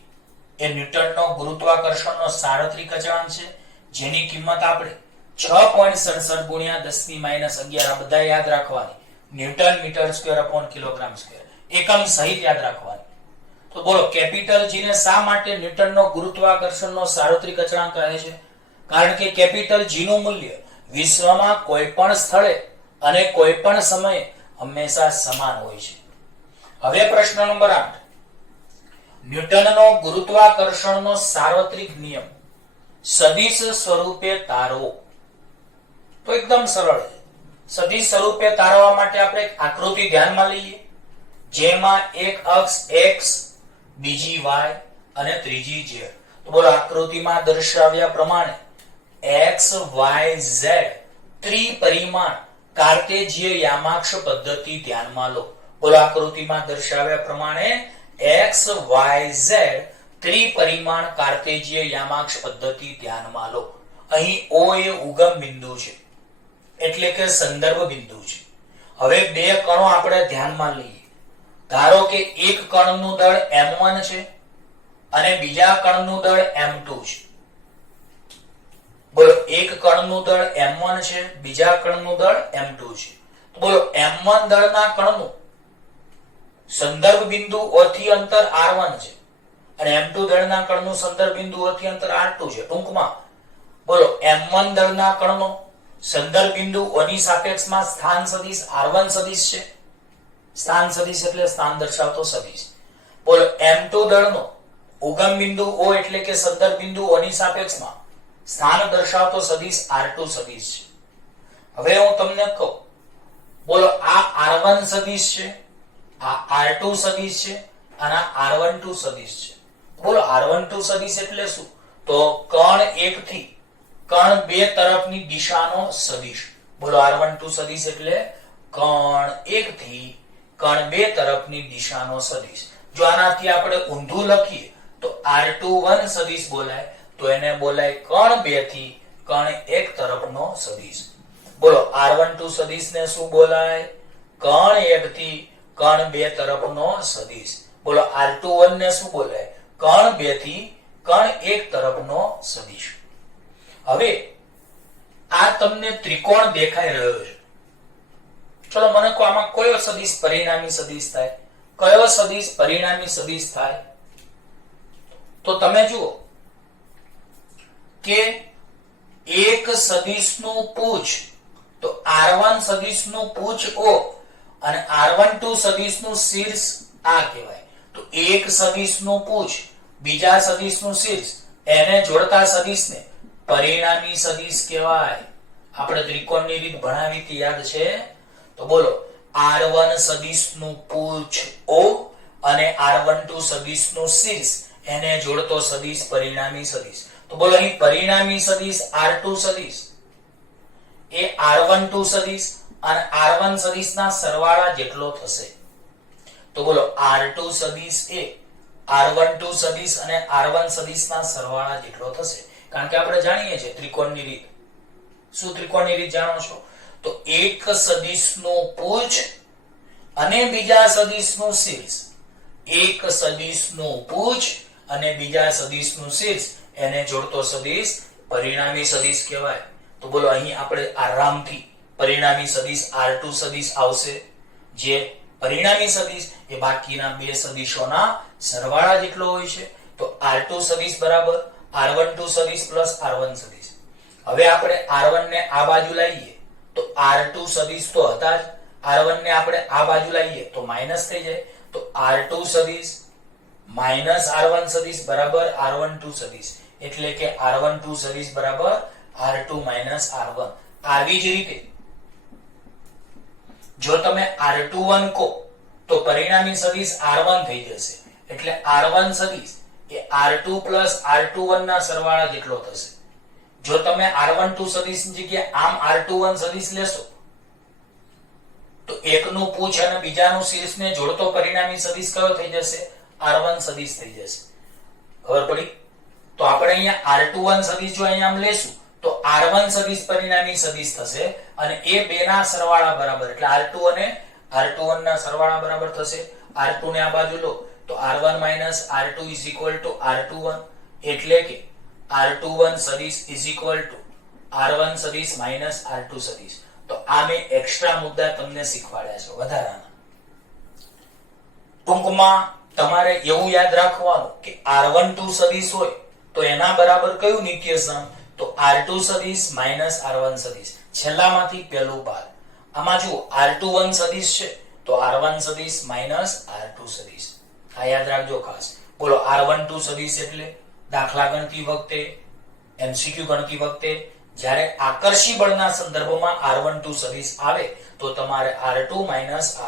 એ ન્યૂટનનો ગુરુત્વાકર્ષણનો સાર્વત્રિક અચળાંક છે, જેની કિંમત આપણે 6.67 ગુણ્યા 10⁻11 આ બધા યાદ રાખવાની. Newton metre square upon kilogram square એકમ સહિત યાદ રાખવાની. તો બોલો, કેપિટલ G ને શા માટે ન્યૂટનનો ગુરુત્વાકર્ષણનો સાર્વત્રિક અચળાંક કહે છે? કારણ કે કેપિટલ G નું મૂલ્ય વિશ્વમાં કોઈ પણ સ્થળે અને કોઈ પણ સમયે હંમેશા સમાન હોય છે. હવે પ્રશ્ન નંબર 8. ન્યૂટનનો ગુરુત્વાકર્ષણનો સાર્વત્રિક નિયમ સદિશ સ્વરૂપે તારવો. તો એકદમ સરળ છે. સદિશ સ્વરૂપે તારવા માટે આપણે એક આકૃતિ ધ્યાનમાં લઈએ, જેમાં એક અક્ષ x, બીજી y અને ત્રીજી z. તો બોલો, આકૃતિમાં દર્શાવ્યા પ્રમાણે x, y, z ત્રિપરિમાણ કાર્ટેજીય યામાક્ષ પદ્ધતિ ધ્યાનમાં લો. બોલો, આકૃતિમાં દર્શાવ્યા પ્રમાણે x, y, z ત્રિપરિમાણ કાર્ટેજીય યામાક્ષ પદ્ધતિ ધ્યાનમાં લો. અહીં O એ ઉગમ બિંદુ છે એટલે કે સંદર્ભ બિંદુ છે. હવે બે કણો આપણે ધ્યાનમાં લઈએ. ધારો કે એક કણનું દળ m1 છે અને બીજા કણનું દળ m2 છે. બોલો, એક કણનું દળ m1 છે, બીજા કણનું દળ m2 છે. તો બોલો, m1 દળના કણનું સંદર્ભ બિંદુ O થી અંતર r1 છે અને m2 દળના કણનું સંદર્ભ બિંદુ O થી અંતર r2 છે. ટૂંકમાં બોલો, m1 દળના કણનો સંદર્ભ બિંદુ O ની સાપેક્ષમાં સ્થાન સદિશ r1 સદિશ છે. સ્થાન સદિશ એટલે સ્થાન દર્શાવતો સદિશ. બોલો, m2 દળનો ઉગમ બિંદુ O એટલે કે સંદર્ભ બિંદુ O ની સાપેક્ષમાં સ્થાન દર્શાવતો સદિશ r2 સદિશ છે. હવે હું તમને કહું, બોલો, આ r1 સદિશ છે, આ r2 સદિશ છે અને આ r12 સદિશ છે. બોલો, r12 સદિશ એટલે શું? તો કણ 1 થી કણ 2 તરફની દિશાનો સદિશ. બોલો, r12 સદિશ એટલે કણ 1 થી કણ 2 તરફની દિશાનો સદિશ. જો આનાથી આપણે ઊંધું લખીએ તો r21 સદિશ બોલાય, તો એને બોલાય કણ 2 થી કણ 1 તરફનો સદિશ. બોલો, r12 સદિશને શું બોલાય? કણ 1 થી કણ 2 તરફનો સદિશ. બોલો, r21 ને શું બોલાય? કણ 2 થી કણ 1 તરફનો સદિશ. હવે આ તમને ત્રિકોણ દેખાઈ રહ્યો છે. ચલો મને કહો, આમાં કયો સદિશ પરિણામી સદિશ થાય? કયો સદિશ પરિણામી સદિશ થાય? તો તમે જુઓ કે એક સદિશનું પૂછ તો r1 સદિશનું પૂછ O અને r12 સદિશનું શીર્ષ આ કહેવાય. તો એક સદિશનું પૂછ બીજા સદિશનું શીર્ષ એને જોડતા સદિશને પરિણામી સદિશ કહેવાય. આપણે ત્રિકોણની રીત ભણાવી હતી, યાદ છે? તો બોલો, r1 સદિશનું પૂછ O અને r12 સદિશનું શીર્ષ એને જોડતો સદિશ પરિણામી સદિશ. તો બોલો, અહીં પરિણામી સદિશ r2 સદિશ એ r12 સદિશ અને r1 સદિશના સરવાળા જેટલો થશે. તો બોલો, r2 સદિશ એ r12 સદિશ અને r1 સદિશના સરવાળા જેટલો થશે. કારણ કે આપણે જાણીએ છીએ ત્રિકોણની રીત. શું ત્રિકોણની રીત જાણો છો? તો એક સદિશનું પૂછ અને બીજા સદિશનું શીર્ષ. એક સદિશનું પૂછ અને બીજા સદિશનું શીર્ષ એને જોડતો સદિશ પરિણામી સદિશ કહેવાય. તો બોલો, અહીં આપણે આરામથી પરિણામી સદિશ r2 સદિશ આવશે, જે પરિણામી સદિશ એ બાકીના બે સદિશોના સરવાળા જેટલો હોય છે. તો r2 સદિશ બરાબર r12 સદિશ પ્લસ r1 સદિશ. હવે આપણે r1 ને આ બાજુ લાવીએ તો r2 સદિશ તો હતા જ, r1 ને આપણે આ બાજુ લાવીએ તો માઈનસ થઈ જાય. તો r2 સદિશ માઈનસ r1 સદિશ બરાબર r12 સદિશ, એટલે કે r12 સદિશ બરાબર r2 માઈનસ r1. આવી જ રીતે જો તમે r21 કહો તો પરિણામી સદિશ r1 થઈ જશે, એટલે r1 સદિશ એ r2 પ્લસ r21 ના સરવાળા જેટલો થશે. જો તમે r12 સદિશની જગ્યાએ આમ r21 સદિશ લેશો તો એકનું પૂછ અને બીજાનું શીર્ષને જોડતો પરિણામી સદિશ કયો થઈ જશે? r1 સદિશ થઈ જશે. ખબર પડી? તો આપણે અહીંયા r21 સદિશ જો અહીંયા આમ લેશું તો r1 સદિશ પરિણામી સદિશ થશે અને એ બેના સરવાળા બરાબર, એટલે r2 અને r21 ના સરવાળા બરાબર થશે. r2 ને આ બાજુ લો તો r1 r2 r21, એટલે કે r21 સદિશ r1 સદિશ r2 સદિશ. તો આ મેં એક્સ્ટ્રા મુદ્દા તમને શીખવાડ્યા છે વધારાના. ટૂંકમાં તમારે એવું યાદ રાખવાનું કે r12 સદિશ હોય તો એના બરાબર કયું નિત્યસમ? તો r2 સદિશ r1 સદિશ. છેલ્લામાંથી પહેલું બાદ. આમાં જુઓ r21 સદિશ છે તો r1 સદિશ r2 સદિશ. આ યાદ રાખજો ખાસ. બોલો r12 સદિશ એટલે દાખલા ગણતી વખતે, એમસીક્યુ ગણતી વખતે જ્યારે આકર્ષી બળના સંદર્ભમાં r12 સદિશ આવે તો તમારે r2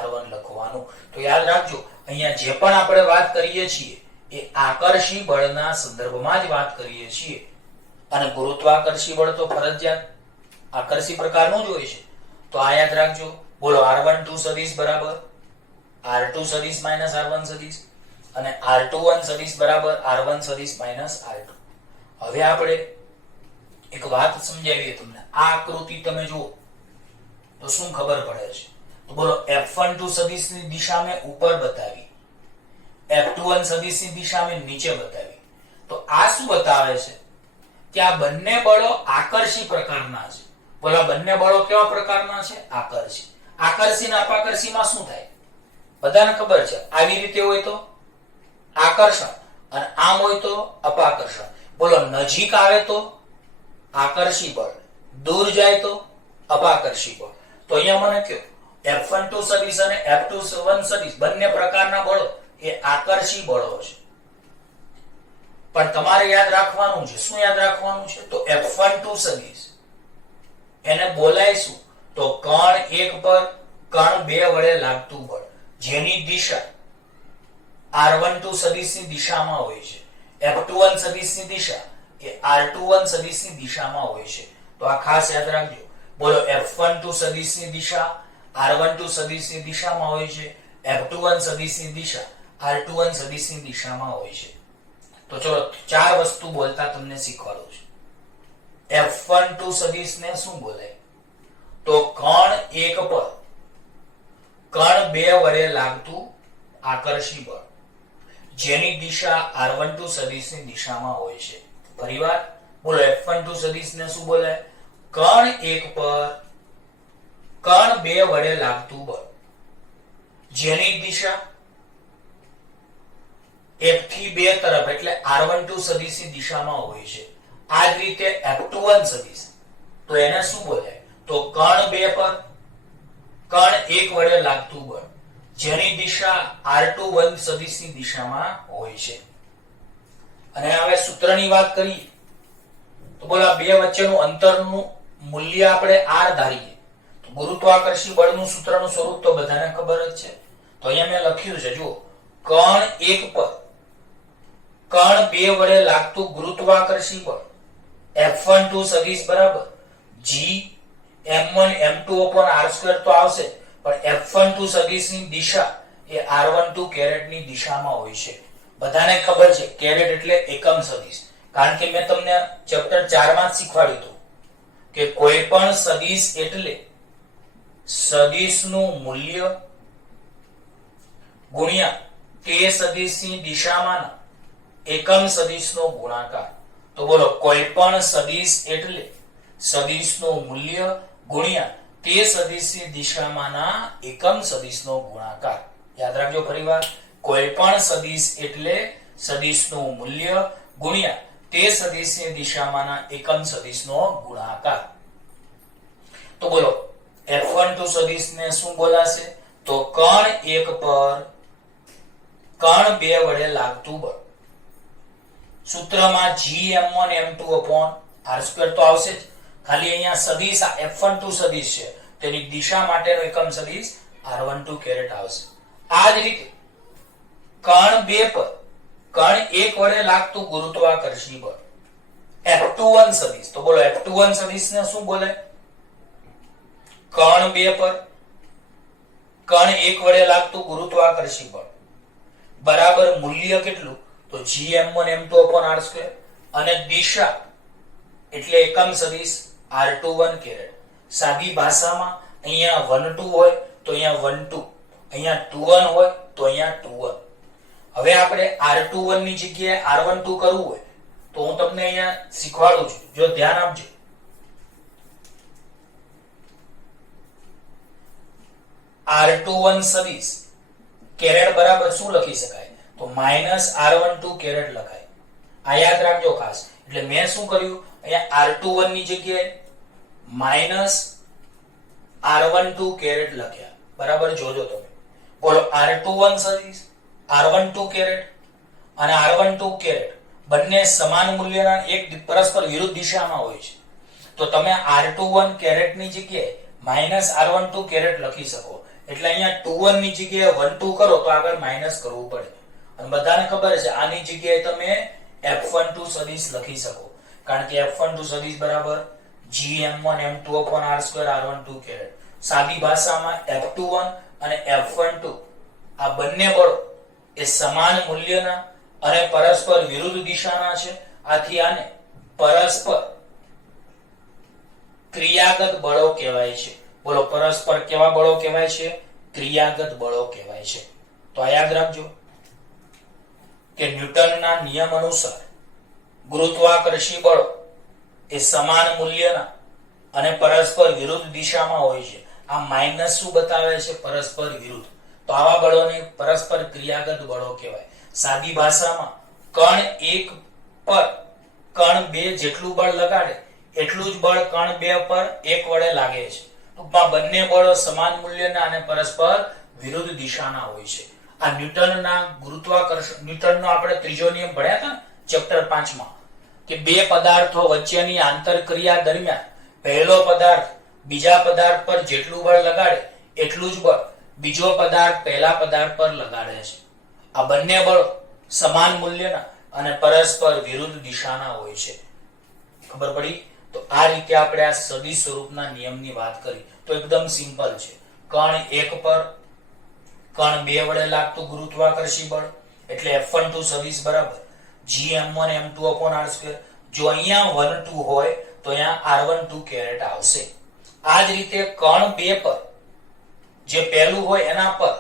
r1 લખવાનું. તો યાદ રાખજો અહીંયા જે પણ આપણે વાત કરીએ છીએ એ આકર્ષી બળના સંદર્ભમાં જ વાત કરીએ છીએ, અને ગુરુત્વાકર્ષી બળ તો ફરજિયાત આકર્ષી પ્રકારનું જ હોય છે. તો આ યાદ રાખજો. બોલો r12 સદિશ બરાબર r2 સદિશ r1 સદિશ અને r21 સદિશ બરાબર r1 સદિશ r2. હવે આપણે એક વાત સમજાવીએ તમને. આ આકૃતિ તમે જુઓ તો શું ખબર પડે છે? તો બોલો f12 સદિશની દિશા મેં ઉપર બતાવી, f21 સદિશની દિશા મેં નીચે બતાવી. તો આ શું બતાવે છે કે આ બંને બળો આકર્ષી પ્રકારના છે. બોલો બંને બળો કેવા પ્રકારના છે? આકર્ષી. આકર્ષી અને અપાકર્ષીમાં શું થાય? બધાને ખબર છે. આવી રીતે હોય તો આકર્ષણ અને આમ હોય તો અપાકર્ષણ. બોલો નજીક આવે તો આકર્ષી બળ, દૂર જાય તો અપાકર્ષી બળ. તો અહીંયા મને કહો f12 સદિશ અને f21 સદિશ બંને પ્રકારના બળો એ આકર્ષી બળો છે. પણ તમારે યાદ રાખવાનું છે. શું યાદ રાખવાનું છે? તો f12 સદિશ એને બોલાય શું? તો કણ 1 પર કણ 2 વડે લાગતું બળ, જેની દિશા r12 સદિશની દિશામાં હોય છે. f21 સદિશની દિશા એ r21 સદિશની દિશામાં હોય છે. તો આ ખાસ યાદ રાખજો. બોલો f12 સદિશની દિશા r12 સદિશની દિશામાં હોય છે, f21 સદિશની દિશા r21 સદિશની દિશામાં હોય છે. તો ચલો ચાર વસ્તુ બોલતા તમને શીખવાડું છું. f12 સદિશને શું બોલાય? તો કણ 1 પર કણ 2 વડે લાગતું આકર્ષી બળ, જેની દિશા r12 સદિશની દિશામાં હોય છે. ફરીવાર બોલો f12 સદિશને શું બોલાય? કણ 1 પર કણ 2 વડે લાગતું બળ, જેની દિશા 1 થી 2 તરફ એટલે r12 સદિશની દિશામાં હોય છે. આ જ રીતે f21 સદિશ તો એને શું બોલાય? તો કણ 2 પર કણ 1 વડે લાગતું બળ, જેની દિશા r21 સદિશની દિશામાં હોય છે. અને હવે સૂત્રની વાત કરીએ તો બોલો આ બે વચ્ચેનું અંતરનું મૂલ્ય આપણે r ધારીએ તો ગુરુત્વાકર્ષી બળનું સૂત્રનું સ્વરૂપ તો બધાને ખબર જ છે. તો અહીંયા મેં લખ્યું છે જુઓ, કણ 1 પર કણ 2 વડે લાગતું ગુરુત્વાકર્ષી બળ f12 સદિશ બરાબર g m1 m2 r2 તો આવશે, પણ f12 સદિશની દિશા એ r12 કેરેટની દિશામાં હોય છે. બધાને ખબર છે કેરેટ એટલે એકમ સદિશ, કારણ કે મેં તમને ચેપ્ટર 4 માં શીખવાડ્યું હતું કે કોઈ પણ સદિશ એટલે સદિશનું મૂલ્ય ગુણ્યા તે સદિશની દિશામાં એકમ સદિશનો ગુણાકાર. તો બોલો કોઈ પણ સદિશ એટલે સદિશનું મૂલ્ય ગુણ્યા તે સદિશની દિશામાંના એકમ સદિશનો ગુણાકાર. યાદ રાખજો ફરીવાર, કોઈ પણ સદિશ એટલે સદિશનું મૂલ્ય ગુણ્યા તે સદિશની દિશામાંના એકમ સદિશનો ગુણાકાર. તો બોલો F12 સદિશને શું બોલાશે? તો કણ 1 પર કણ 2 વડે લાગતું બળ. સૂત્રમાં Gm1m2/r² તો આવશે જ. ખાલી અહીંયા સદિશ F12 સદિશ છે તેની દિશા માટેનો એકમ સદિશ r12 કેરેટ આવશે. આ જ રીતે કણ 2 પર કણ 1 વડે લાગતું ગુરુત્વાકર્ષી બળ F21 સદિશ. તો બોલો F21 સદિશને શું બોલાય? કણ 2 પર કણ 1 વડે લાગતું ગુરુત્વાકર્ષી બળ બરાબર મૂલ્ય કેટલું? તો Gm1m2/r² અને દિશા એટલે એકમ સદિશ r21 કેરેટ. સાદી ભાષામાં અહીંયા 12 હોય તો અહીંયા 12, અહીંયા 21 હોય તો અહીંયા 21. હવે આપણે r21 ની જગ્યાએ r12 કરવું હોય તો હું તમને અહીંયા શીખવાડું છું, જો ધ્યાન આપજો. r21 સદિશ કેરેટ બરાબર શું લખી શકાય? તો -r12 કેરેટ લખાય. આ યાદ રાખજો ખાસ. એટલે મેં શું કર્યું, અહીંયા r21 ની જગ્યાએ -r12 કેરેટ લખ્યા. બરાબર જોજો તમે. બોલો r21 સદિશ, r12 કેરેટ અને r12 કેરેટ બંને સમાન મૂલ્યના એક પરસ્પર વિરુદ્ધ દિશામાં હોય છે. તો તમે r21 કેરેટ ની જગ્યાએ -r12 કેરેટ લખી શકો. એટલે અહીંયા 21 ની જગ્યાએ 12 કરો તો આગળ માઈનસ કરવું પડે. અને બધાને ખબર છે આની જગ્યાએ તમે F12 સદિશ લખી શકો, કારણ કે F12 સદિશ બરાબર Gm1m2/r² r12 કેરેટ. સાદી ભાષામાં F21 અને F12 આ બંને બળો એ સમાન મૂલ્યના અને પરસ્પર વિરુદ્ધ દિશાના છે. આથી આને પરસ્પર ક્રિયાગત બળો કહેવાય છે. બોલો પરસ્પર કેવા બળો કહેવાય છે? ક્રિયાગત બળો કહેવાય છે. તો આ યાદ રાખજો કે ન્યૂટનના નિયમ અનુસાર ગુરુત્વાકર્ષી બળો એ સમાન મૂલ્યના અને પરસ્પર વિરુદ્ધ દિશામાં હોય છે. આ માઈનસ શું બતાવે છે? પરસ્પર વિરુદ્ધ. તો આવા બળોને પરસ્પર ક્રિયાગત બળો કહેવાય. સાદી ભાષામાં કણ 1 પર કણ 2 જેટલું બળ લગાડે એટલું જ બળ કણ 2 પર 1 વડે લાગે છે. ટૂંકમાં બંને બળો સમાન મૂલ્યના અને પરસ્પર વિરુદ્ધ દિશાના હોય છે. આ ન્યૂટનના ગુરુત્વાકર્ષણ ન્યૂટનનો આપણે ત્રીજો નિયમ ભણ્યા હતા ચેપ્ટર 5 માં, કે બે પદાર્થો વચ્ચેની આંતરક્રિયા દરમિયાન પહેલો પદાર્થ બીજા પદાર્થ પર જેટલું બળ લગાડે એટલું જ બળ બીજો પદાર્થ પહેલા પદાર્થ પર લગાડે છે. આ બંને બળો સમાન મૂલ્યના અને પરસ્પર વિરુદ્ધ દિશાના હોય છે. ખબર પડી? તો આ રીતે આપણે આ સદિશ સ્વરૂપના નિયમની વાત કરી. તો એકદમ સિમ્પલ છે. કણ 1 પર કણ 2 વડે લાગતું ગુરુત્વાકર્ષી બળ એટલે F12 સદિશ બરાબર Gm1m2/r². જો અહીંયા 12 હોય તો અહીંયા r12 કેરેટ આવશે. આ જ રીતે કણ 2 પર જે પહેલું હોય એના પર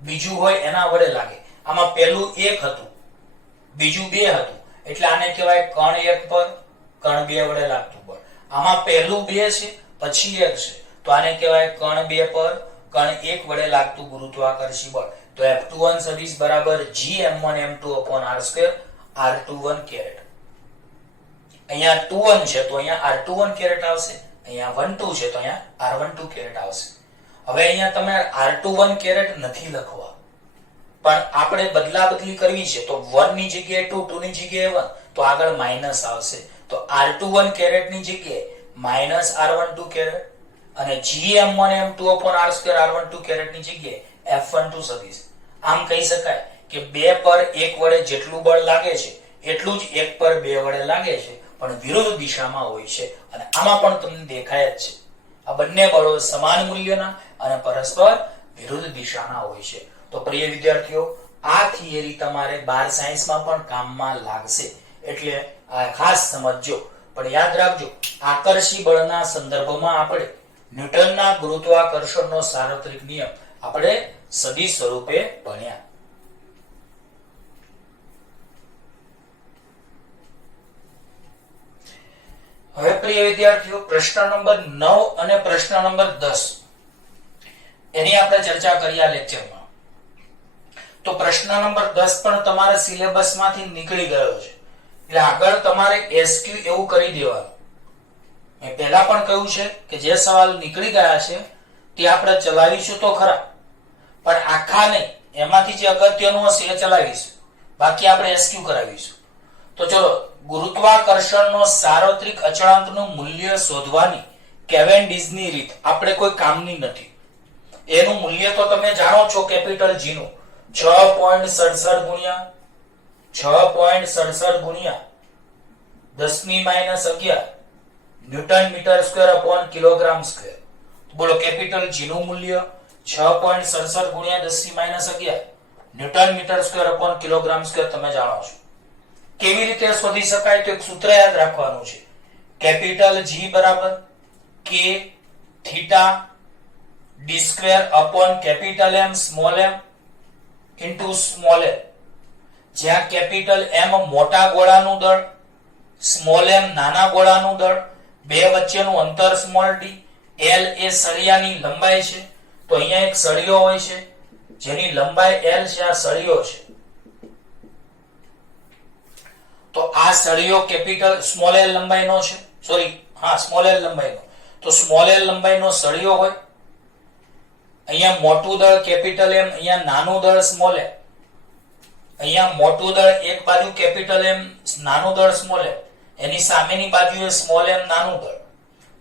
બીજું હોય એના વડે લાગે. આમાં પહેલું 1 હતું બીજું 2 હતું એટલે આને કહેવાય કણ 1 પર કણ 2 વડે લાગતું બળ. આમાં પહેલું 2 છે પછી 1 છે તો આને કહેવાય કણ 2 પર કણ 1 વડે લાગતું ગુરુત્વાકર્ષી બળ. તો F21 સદિશ બરાબર Gm1m2/r² r21 કેરેટ. અહીંયા 21 છે તો અહીંયા r21 કેરેટ આવશે, અહીંયા 12 છે તો અહીંયા r12 કેરેટ આવશે. હવે અહીંયા તમે r21 કેરેટ નથી લખવા, પણ આપણે બદલા બદલી કરવી છે તો 1 ની જગ્યાએ 2, 2 ની જગ્યાએ 1 તો આગળ માઈનસ આવશે. તો r21 કેરેટ ની જગ્યાએ -r12 કેરેટ અને Gm1m2/r² r12 કેરેટ ની જગ્યાએ F12 સદિશ. આમ કહી શકાય કે 2 પર 1 વડે જેટલું બળ લાગે છે એટલું જ 1 પર 2 વડે લાગે છે, પણ વિરુદ્ધ દિશામાં હોય છે. અને આમાં પણ તમને દેખાય જ છે આ બંને બળો સમાન મૂલ્યના અને પરસ્પર વિરુદ્ધ દિશાના હોય છે. તો પ્રિય વિદ્યાર્થીઓ, આ થિયરી તમારે 12 સાયન્સમાં પણ કામમાં લાગશે, એટલે આ ખાસ સમજજો. પણ યાદ રાખજો, આકર્ષી બળના સંદર્ભમાં આપણે ન્યૂટનના ગુરુત્વાકર્ષણનો સાર્વત્રિક નિયમ આપણે સદિશ સ્વરૂપે ભણ્યા. હવે પ્રિય વિદ્યાર્થીઓ, પ્રશ્ન નંબર 9 અને પ્રશ્ન નંબર 10 એની આપણે ચર્ચા કરી આ લેક્ચરમાં. તો પ્રશ્ન નંબર 10 પણ તમારા સિલેબસમાંથી નીકળી ગયો છે. એટલે આગળ તમારે એસક્યુ એવું કરી દેવાનું. મેં પહેલા પણ કહ્યું છે કે જે સવાલ નીકળી ગયા છે તે આપણે ચલાવીશું તો ખરા, પણ આખા નહીં, એમાંથી જે અગત્યનું હશે એ ચલાવીશું, બાકી આપણે એસક્યુ કરાવીશું. તો ચલો, ગુરુત્વાકર્ષણનો સાર્વત્રિક અચળાંકનું મૂલ્ય શોધવાની કેવેન્ડિશની રીત આપણે કોઈ કામની નથી. એનું મૂલ્ય તો તમે જાણો છો, કેપિટલ G નું 6.67 ગુણ્યા 10⁻11 newton metre square upon kilogram square. બોલો, કેપિટલ G નું મૂલ્ય 6.67 ગુણ્યા 10⁻11 newton metre square upon kilogram square તમે જાણો છો. કેવી રીતે શોધી શકાય? તો એક સૂત્ર યાદ રાખવાનું છે. કેપિટલ G બરાબર K theta d square upon capital M small m into small l. જ્યાં કેપિટલ M મોટા ગોળાનું દળ, સ્મોલ m નાના ગોળાનું દળ, બે વચ્ચેનું અંતર સ્મોલ d, l એ સળિયાની લંબાઈ છે. તો અહીંયા એક સળિયો હોય છે જેની લંબાઈ l છે, આ સળિયો છે. તો આ સળિયો કેપિટલ સ્મોલ l લંબાઈનો છે, સ્મોલ l લંબાઈનો. તો સ્મોલ l લંબાઈનો સળિયો હોય. અહીંયા મોટું દળ કેપિટલ M, અહીંયા નાનું દળ સ્મોલ m. અહીંયા મોટું દળ એક બાજુ કેપિટલ M, નાનું દળ સ્મોલ m. એની સામેની બાજુએ સ્મોલ m નાનું દળ.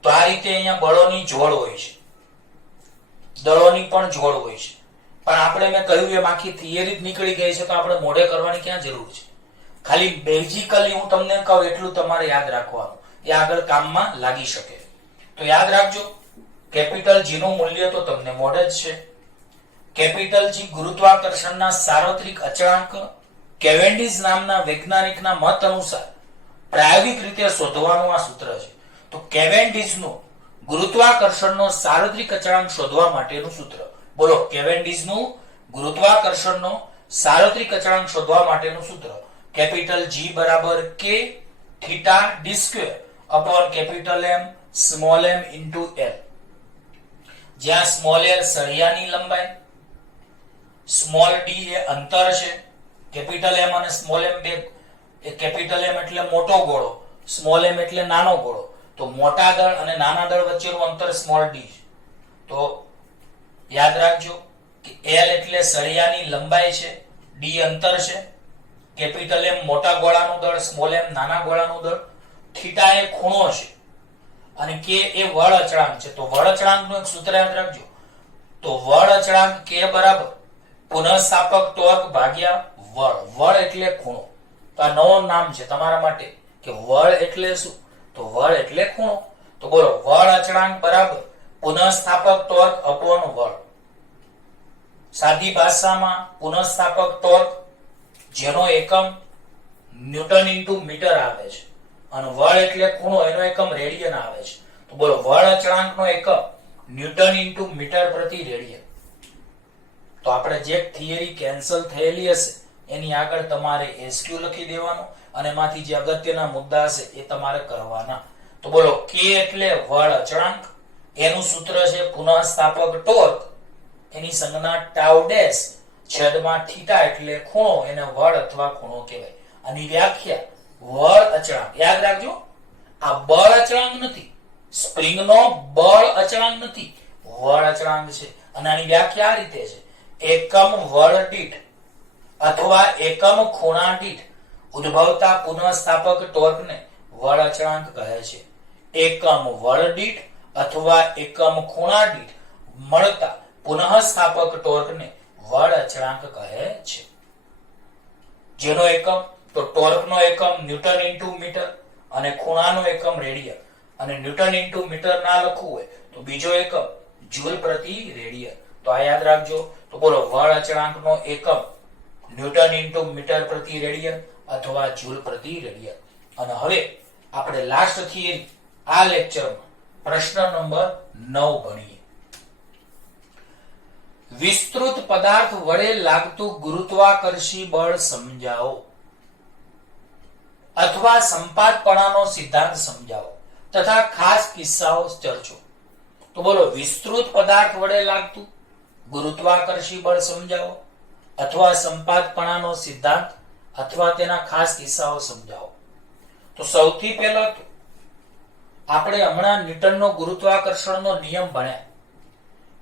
તો આ રીતે અહીંયા બળોની જોડ હોય છે, દળોની પણ જોડ હોય છે. પણ આપણે મેં કહ્યું એમ આખી થિયરી જ નીકળી ગઈ છે, તો આપણે મોઢે કરવાની ક્યાં જરૂર છે? ખાલી બેઝિકલી હું તમને કહું એટલું તમારે યાદ રાખવાનું, એ આગળ કામમાં લાગી શકે. તો યાદ રાખજો, કેપિટલ G નું મૂલ્ય તો તમને મોઢે જ છે. કેપિટલ G ગુરુત્વાકર્ષણના સાર્વત્રિક અચળાંક કેવેન્ડિશ નામના વૈજ્ઞાનિકના મત અનુસાર પ્રાયોગિક રીતે શોધવાનું આ સૂત્ર છે. તો કેવેન્ડિશનું ગુરુત્વાકર્ષણનો સાર્વત્રિક અચળાંક શોધવા માટેનું સૂત્ર. બોલો, કેવેન્ડિશનું ગુરુત્વાકર્ષણનો સાર્વત્રિક અચળાંક શોધવા માટેનું સૂત્ર. કેપિટલ G બરાબર K theta d square upon capital M small m into l. જ્યાં સ્મોલ l સળિયાની લંબાઈ, સ્મોલ d એ અંતર છે. કેપિટલ M અને સ્મોલ m બે, કેપિટલ M એટલે મોટો ગોળો, સ્મોલ m એટલે નાનો ગોળો. તો મોટા દળ અને નાના દળ વચ્ચેનું અંતર સ્મોલ d છે. તો યાદ રાખજો કે l એટલે સળિયાની લંબાઈ છે, d અંતર છે, કેપિટલ M મોટા ગોળાનું દળ, સ્મોલ m નાના ગોળાનું દળ, થીટા એ ખૂણો છે, અને k એ બળ અચળાંક છે. તો બળ અચળાંકનું એક સૂત્ર યાદ રાખજો. તો બળ અચળાંક k બરાબર પુનઃસ્થાપક ટોર્ક ભાગ્યા બળ. બળ એટલે ખૂણો. તો આ નવો નામ છે તમારા માટે કે બળ એટલે શું? તો બળ એટલે ખૂણો. તો બોલો, બળ અચળાંક બરાબર પુનઃસ્થાપક ટોર્ક અપોન બળ. સાદી ભાષામાં પુનઃસ્થાપક ટોર્ક જેનો એકમ ન્યૂટન ઇન્ટુ મીટર આવે છે, અને બળ એટલે ખૂણો, એનો એકમ રેડિયન આવે છે. તો બોલો, બળ અચળાંકનો એકમ ન્યૂટન ઇન્ટુ મીટર પ્રતિ રેડિયન. તો આપણે જે થિયરી કેન્સલ થયેલી હશે એની આગળ તમારે એસક્યુ લખી દેવાનું, અને એમાંથી જે અગત્યના મુદ્દા હશે એ તમારે કરવાના. તો બોલો, k એટલે બળ અચળાંક, એનું સૂત્ર છે પુનઃસ્થાપક ટોર્ક, એની સંજ્ઞા ટાઉ ડેશ છેદમાં થીટા એટલે ખૂણો, એને બળ અથવા ખૂણો કહેવાય. આની વ્યાખ્યા બળ અચળાંક. યાદ રાખજો, આ બળ અચળાંક નથી, સ્પ્રિંગનો બળ અચળાંક નથી, બળ અચળાંક છે. અને આની વ્યાખ્યા આ રીતે છે: એકમ બળ દીઠ અથવા એકમ ખૂણા દીઠ ઉદ્ભવતા પુનઃસ્થાપક ટોર્કને બળ અચળાંક કહે છે. એકમ બળ દીઠ અથવા એકમ ખૂણા દીઠ મળતા પુનઃસ્થાપક ટોર્કને બળ અચળાંક કહે છે. જેનો એકમ, તો ટોર્કનો એકમ ન્યૂટન ઇન્ટુ મીટર અને ખૂણાનો એકમ રેડિયન. અને ન્યૂટન ઇન્ટુ મીટર ના લખવું હોય તો બીજો એકમ જૂલ પ્રતિ રેડિયન. તો આ યાદ રાખજો. તો બોલો, બળ અચળાંકનો એકમ ન્યૂટન ઇન્ટુ મીટર પ્રતિ રેડિયન અથવા જૂલ પ્રતિ રેડિયન. અને હવે આપણે લાસ્ટ થિયરી આ લેક્ચરમાં પ્રશ્ન નંબર 9 ભણીએ. વિસ્તૃત પદાર્થ વડે લાગતું ગુરુત્વાકર્ષી બળ સમજાવો, અથવા સંપાતપણાનો સિદ્ધાંત સમજાવો તથા ખાસ કિસ્સાઓ ચર્ચો. તો બોલો, વિસ્તૃત પદાર્થ વડે લાગતું ગુરુત્વાકર્ષી બળ સમજાવો અથવા સંપાતપણાનો સિદ્ધાંત અથવા તેના ખાસ કિસ્સાઓ સમજાવો. તો સૌથી પહેલા તો આપણે હમણાં ન્યૂટનનો ગુરુત્વાકર્ષણનો નિયમ ભણ્યા.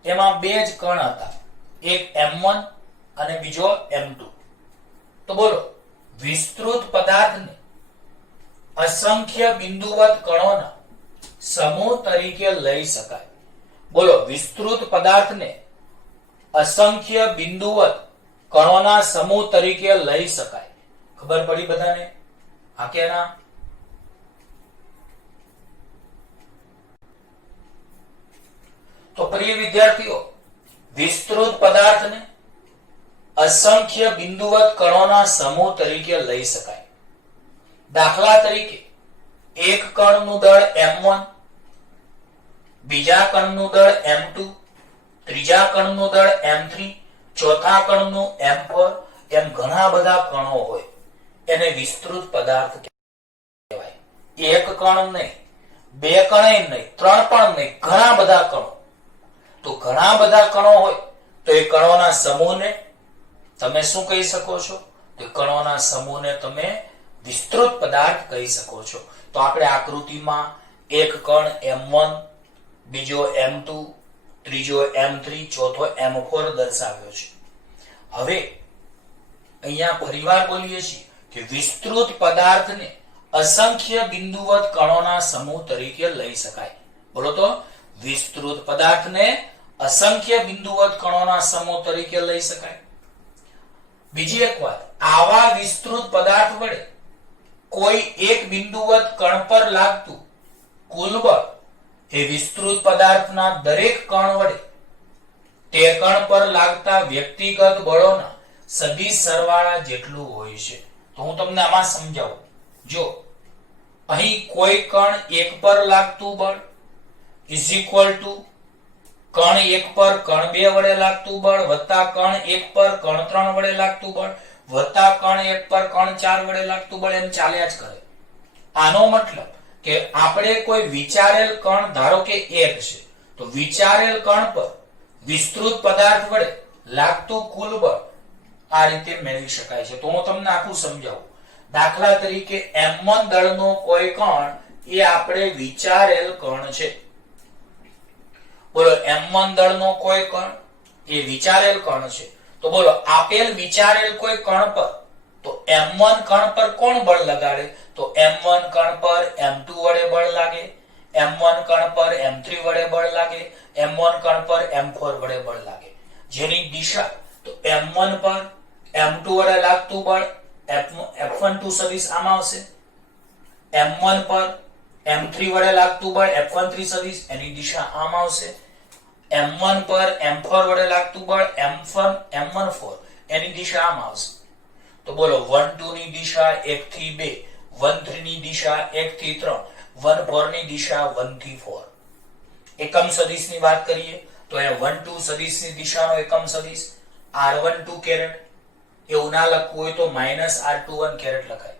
એમાં બે જ કણ હતા, એક m1 અને બીજો m2. તો બોલો, વિસ્તૃત પદાર્થને અસંખ્ય બિંદુવત કણોના સમૂહ તરીકે લઈ શકાય. બોલો, વિસ્તૃત પદાર્થને અસંખ્ય બિંદુવત કણોના સમૂહ તરીકે લઈ શકાય. ખબર પડી બધાને? હા કે ના? તો પ્રિય વિદ્યાર્થીઓ, વિસ્તૃત પદાર્થને અસંખ્ય બિંદુવત કણોના સમૂહ તરીકે લઈ શકાય. દાખલા તરીકે એક કણનું દળ m1, બીજા કણનું દળ m2, ત્રીજા કણનું દળ m3, ચોથા કણનું m4, એમ ઘણા બધા કણો હોય, એને વિસ્તૃત પદાર્થ કહેવાય. એક કણ નહીં, બે કણ નહીં, ત્રણ પણ નહીં, ઘણા બધા કણો. તો ઘણા બધા કણો હોય તો એ કણોના સમૂહને તમે શું કહી શકો છો? તો કણોના સમૂહને તમે વિસ્તૃત પદાર્થ કહી શકો છો. તો આપણે આકૃતિમાં એક કણ m1, બીજો m2, ત્રીજો m3, ચોથો m4 દર્શાવ્યો છે. હવે અહીંયા ફરીવાર બોલીએ છીએ કે વિસ્તૃત પદાર્થને અસંખ્ય બિંદુવત કણોના સમૂહ તરીકે લઈ શકાય. બોલો તો, વિસ્તૃત પદાર્થને અસંખ્ય બિંદુવત કણોના સમૂહ તરીકે લઈ શકાય. બીજી એક વાત, આવા વિસ્તૃત પદાર્થ વડે કોઈ એક બિંદુવત કણ પર લાગતું કુલ બળ એ વિસ્તૃત પદાર્થના દરેક કણ વડે તે કણ પર લાગતા વ્યક્તિગત બળોના સદિશ સરવાળા જેટલું હોય છે. તો હું તમને આમાં સમજાવું. જો અહીં કોઈ કણ એક પર લાગતું બળ ઇઝ ઇક્વલ ટુ કણ એક પર કણ બે વડે લાગતું બળ વત્તા કણ એક પર કણ ત્રણ વડે લાગતું બળ વત્તા કણ એક પર કણ ચાર વડે લાગતું બળ, એમ ચાલ્યા જ કરે. આનો મતલબ કે આપણે કોઈ વિચારેલ કણ, ધારો કે એક છે, તો વિચારેલ કણ પર વિસ્તૃત પદાર્થ વડે લાગતું કુલ બળ આ રીતે મેળવી શકાય છે. તો હું તમને આખું સમજાવું. દાખલા તરીકે m1 દળનો કોઈ કણ એ આપણે વિચારેલ કણ છે. બોલો, m1 દળનો કોઈ કણ એ વિચારેલ કણ છે. તો બોલો, આપેલ વિચારેલ કોઈ કણ પર તો m1 કણ પર કોણ બળ લગાડે? તો m1 કણ પર m2 વડે બળ લાગે, m1 કણ પર m3 વડે બળ લાગે, m1 કણ પર m4 વડે બળ લાગે. જેની દિશા તો m1 પર m2 વડે લાગતું બળ F12 સદિશ આમાં આવશે, m1 પર m3 વડે લાગતું બળ F13 સદિશ એની દિશા આમ આવશે, m1 પર m4 વડે લાગતું બળ M14 એની દિશા આમ આવશે. તો બોલો, 1 2 ની દિશા 1 થી 2, 1 3 ની દિશા 1 થી 3, 1 4 ની દિશા 1 થી 4. એકમ સદિશની વાત કરીએ તો એ 1 2 સદિશની દિશાનો એકમ સદિશ r12 કેરેટ. એવું ના લખવું હોય તો -r21 કેરેટ લખાય.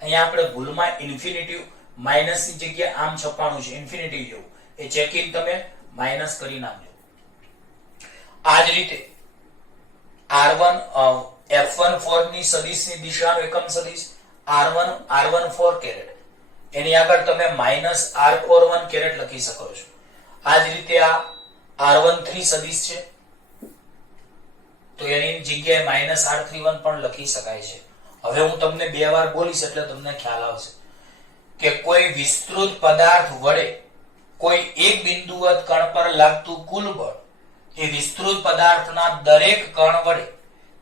અહીંયા આપણે ભૂલમાં ઇન્ફિનિટિવ માઇનસ ની જગ્યાએ આમ છપાણું છે, ઇન્ફિનિટિવ જેવું, એ ચેકિંગ તમે માઇનસ કરી નાખજો. આ જ રીતે F14 ની સદિશની દિશાનો એકમ સદિશ r14 કેરેટ, એની આગળ તમે -r41 કેરેટ લખી શકો છો. આ જ રીતે આ r13 સદિશ છે તો એની જગ્યાએ -r31 પણ લખી શકાય છે. હવે હું તમને બે વાર બોલીશ એટલે તમને ખ્યાલ આવશે કે કોઈ વિસ્તૃત પદાર્થ વડે કોઈ એક બિંદુવત કણ પર લાગતું કુલ બળ એ વિસ્તૃત પદાર્થના દરેક કણ વડે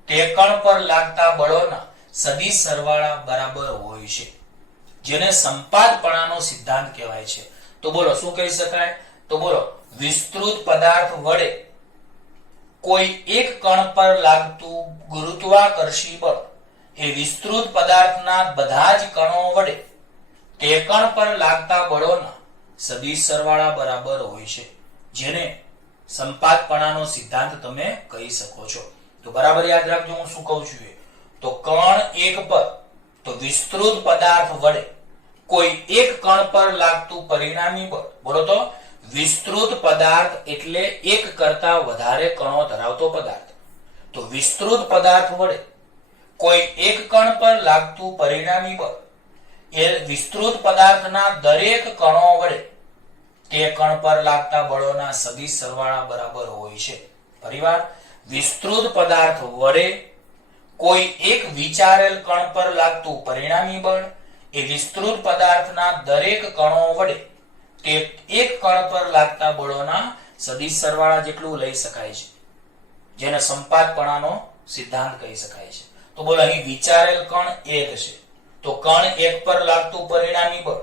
તે કણ પર લાગતા બળોના સદિશ સરવાળા બરાબર હોય છે, જેને સંપાતપણાનો સિદ્ધાંત કહેવાય છે. તો બોલો, શું કહી શકાય? તો બોલો, વિસ્તૃત પદાર્થ વડે કોઈ એક કણ પર લાગતું ગુરુત્વાકર્ષી બળ એ વિસ્તૃત પદાર્થના બધા જ કણો વડે તે કણ પર લાગતા બળોના સદિશ સરવાળા બરાબર હોય છે, જેને સંપાતપણાનો સિદ્ધાંત તમે કહી શકો છો. તો બરાબર યાદ રાખજો હું શું કહું છું. તો કણ એક પર તો વિસ્તૃત પદાર્થ વડે કોઈ એક કણ પર લાગતું પરિણામી બળ. બોલો તો, વિસ્તૃત પદાર્થ એટલે એક કરતા વધારે કણો ધરાવતો પદાર્થ. તો વિસ્તૃત પદાર્થ વડે કોઈ એક કણ પર લાગતું પરિણામી બળ એ વિસ્તૃત પદાર્થના દરેક કણો વડે તે કણ પર લાગતા બળોના સદિશ સરવાળા બરાબર હોય છે. ફરીવાર, વિસ્તૃત પદાર્થ વડે કોઈ એક વિચારેલ કણ પર લાગતું પરિણામી બળ એ વિસ્તૃત પદાર્થના દરેક કણો વડે તે એક કણ પર લાગતા બળોના સદિશ સરવાળા જેટલું લઈ શકાય છે, જેને સંપાતપણાનો સિદ્ધાંત કહી શકાય છે. તો બોલો, અહીં વિચારેલ કણ એક છે, તો કણ એક પર લાગતું પરિણામી બળ,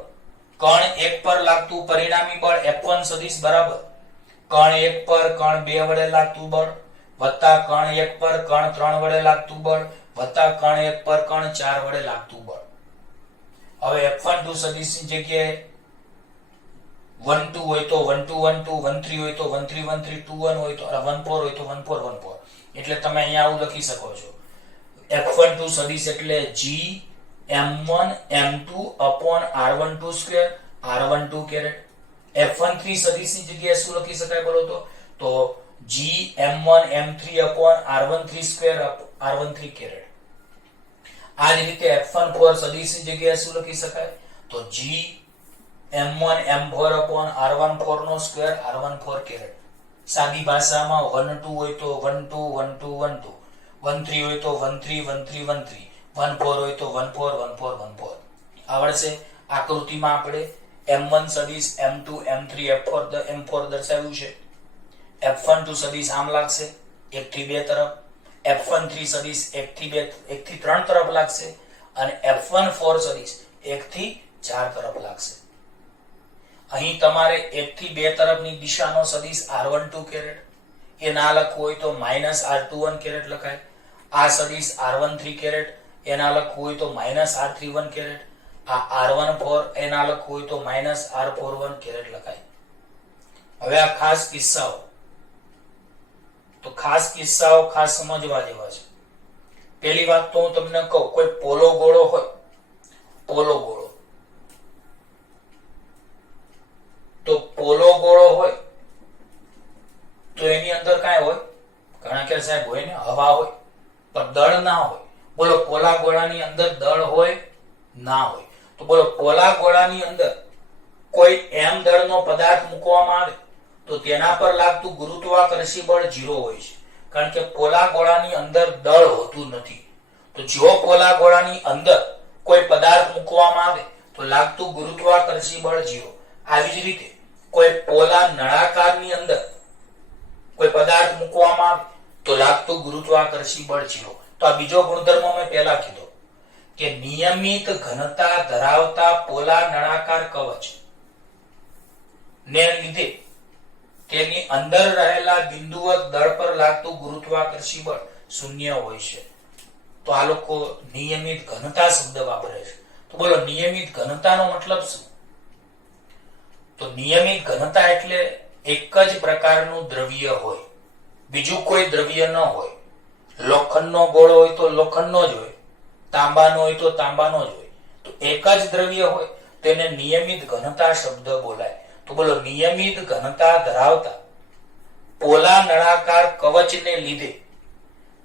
કણ એક પર લાગતું પરિણામી બળ F1 સદિશ બરાબર કણ એક પર કણ 2 વડે લાગતું બળ વત્તા કણ એક પર કણ 3 વડે લાગતું બળ વત્તા કણ એક પર કણ 4 વડે લાગતું બળ. હવે F1 2 સદિશની જગ્યાએ 1 2 હોય તો 1 2 1 2, 1 3 હોય તો 1 3 1 3, 2 1 હોય તો 1 4 હોય તો 1 4 1 4. એટલે તમે અહીંયા આવું લખી શકો છો. F1 2 સદિશ એટલે G M1 M2 upon R12 square R12 caret. F1 3 સદિશની જગ્યાએ શું લખી શકાય બોલો તો G M1 M3 upon R13 square R13 caret. આ જ રીતે F1 4 સદિશની જગ્યાએ શું લખી શકાય તો G M1 M4 upon R14 નો સ્ક્વેર R14 caret. સાદી ભાષામાં 1 2 હોય તો 1 2 1 2 1 2, 1 3 હોય તો 1 3 1 3 1 3, 1 4 હોય તો 1 4 1 4 1 4. આવડશે. આકૃતિમાં આપણે M1 સદિશ M2 M3 M4 દર્શાવ્યું છે. F1 2 સદિશ આમ લાગશે 1 થી 2 તરફ, F1 3 સદિશ 1 થી 3 તરફ લાગશે અને F1 4 સદિશ 1 થી 4 તરફ લાગશે. અહીં તમારે 1 થી 2 તરફની દિશાનો સદિશ R12 caret એ ના લખવું હોય તો -R21 caret લખાય. આ સદિશ R13 caret એ ના લખવું હોય તો -R31 caret. આ R14 એ ના લખવું હોય તો -R41 caret લખાય. હવે આ ખાસ કિસ્સાઓ ખાસ સમજવા જેવા છે. પહેલી વાત તો હું તમને કહું, કોઈ પોલો ગોળો હોય, તો પોલો ગોળો હોય તો એની અંદર કાંઈ હોય, ઘણા કે સાહેબ હોય ને, હવા હોય પણ દળ ના હોય. બોલો, પોલા ગોળાની અંદર દળ હોય ના હોય? તો બોલો, પોલા ગોળાની અંદર કોઈ m દળનો પદાર્થ મૂકવામાં આવે તો તેના પર લાગતું ગુરુત્વાકર્ષી બળ 0 હોય છે, કારણ કે પોલા ગોળાની અંદર દળ હોતું નથી. તો જો પોલા ગોળાની અંદર કોઈ પદાર્થ મૂકવામાં આવે તો લાગતું ગુરુત્વાકર્ષી બળ 0. આવી જ રીતે કોઈ પોલા નળાકારની અંદર કોઈ પદાર્થ મૂકવામાં આવે તો લાગતું ગુરુત્વાકર્ષી બળ 0. તો આ બીજો ગુણધર્મ મેં પહેલા કીધો કે નિયમિત ઘનતા ધરાવતા પોલા નળાકાર કવચ ને લીધે તેની અંદર રહેલા બિંદુવત દળ પર લાગતું ગુરુત્વાકર્ષી બળ 0 હોય છે. તો આ લોકો નિયમિત ઘનતા શબ્દ વાપરે છે. તો બોલો, નિયમિત ઘનતાનો મતલબ શું? તો નિયમિત ઘનતા એટલે એક જ પ્રકારનું દ્રવ્ય હોય, બીજું કોઈ દ્રવ્ય ન હોય. લોખંડનો ગોળો હોય તો લોખંડનો જ હોય, તાંબાનો હોય તો તાંબાનો જ હોય. તો એક જ દ્રવ્ય હોય તેને નિયમિત ઘનતા શબ્દ બોલાય. તો બોલો, નિયમિત ઘનતા ધરાવતા પોલા નળાકાર કવચને લીધે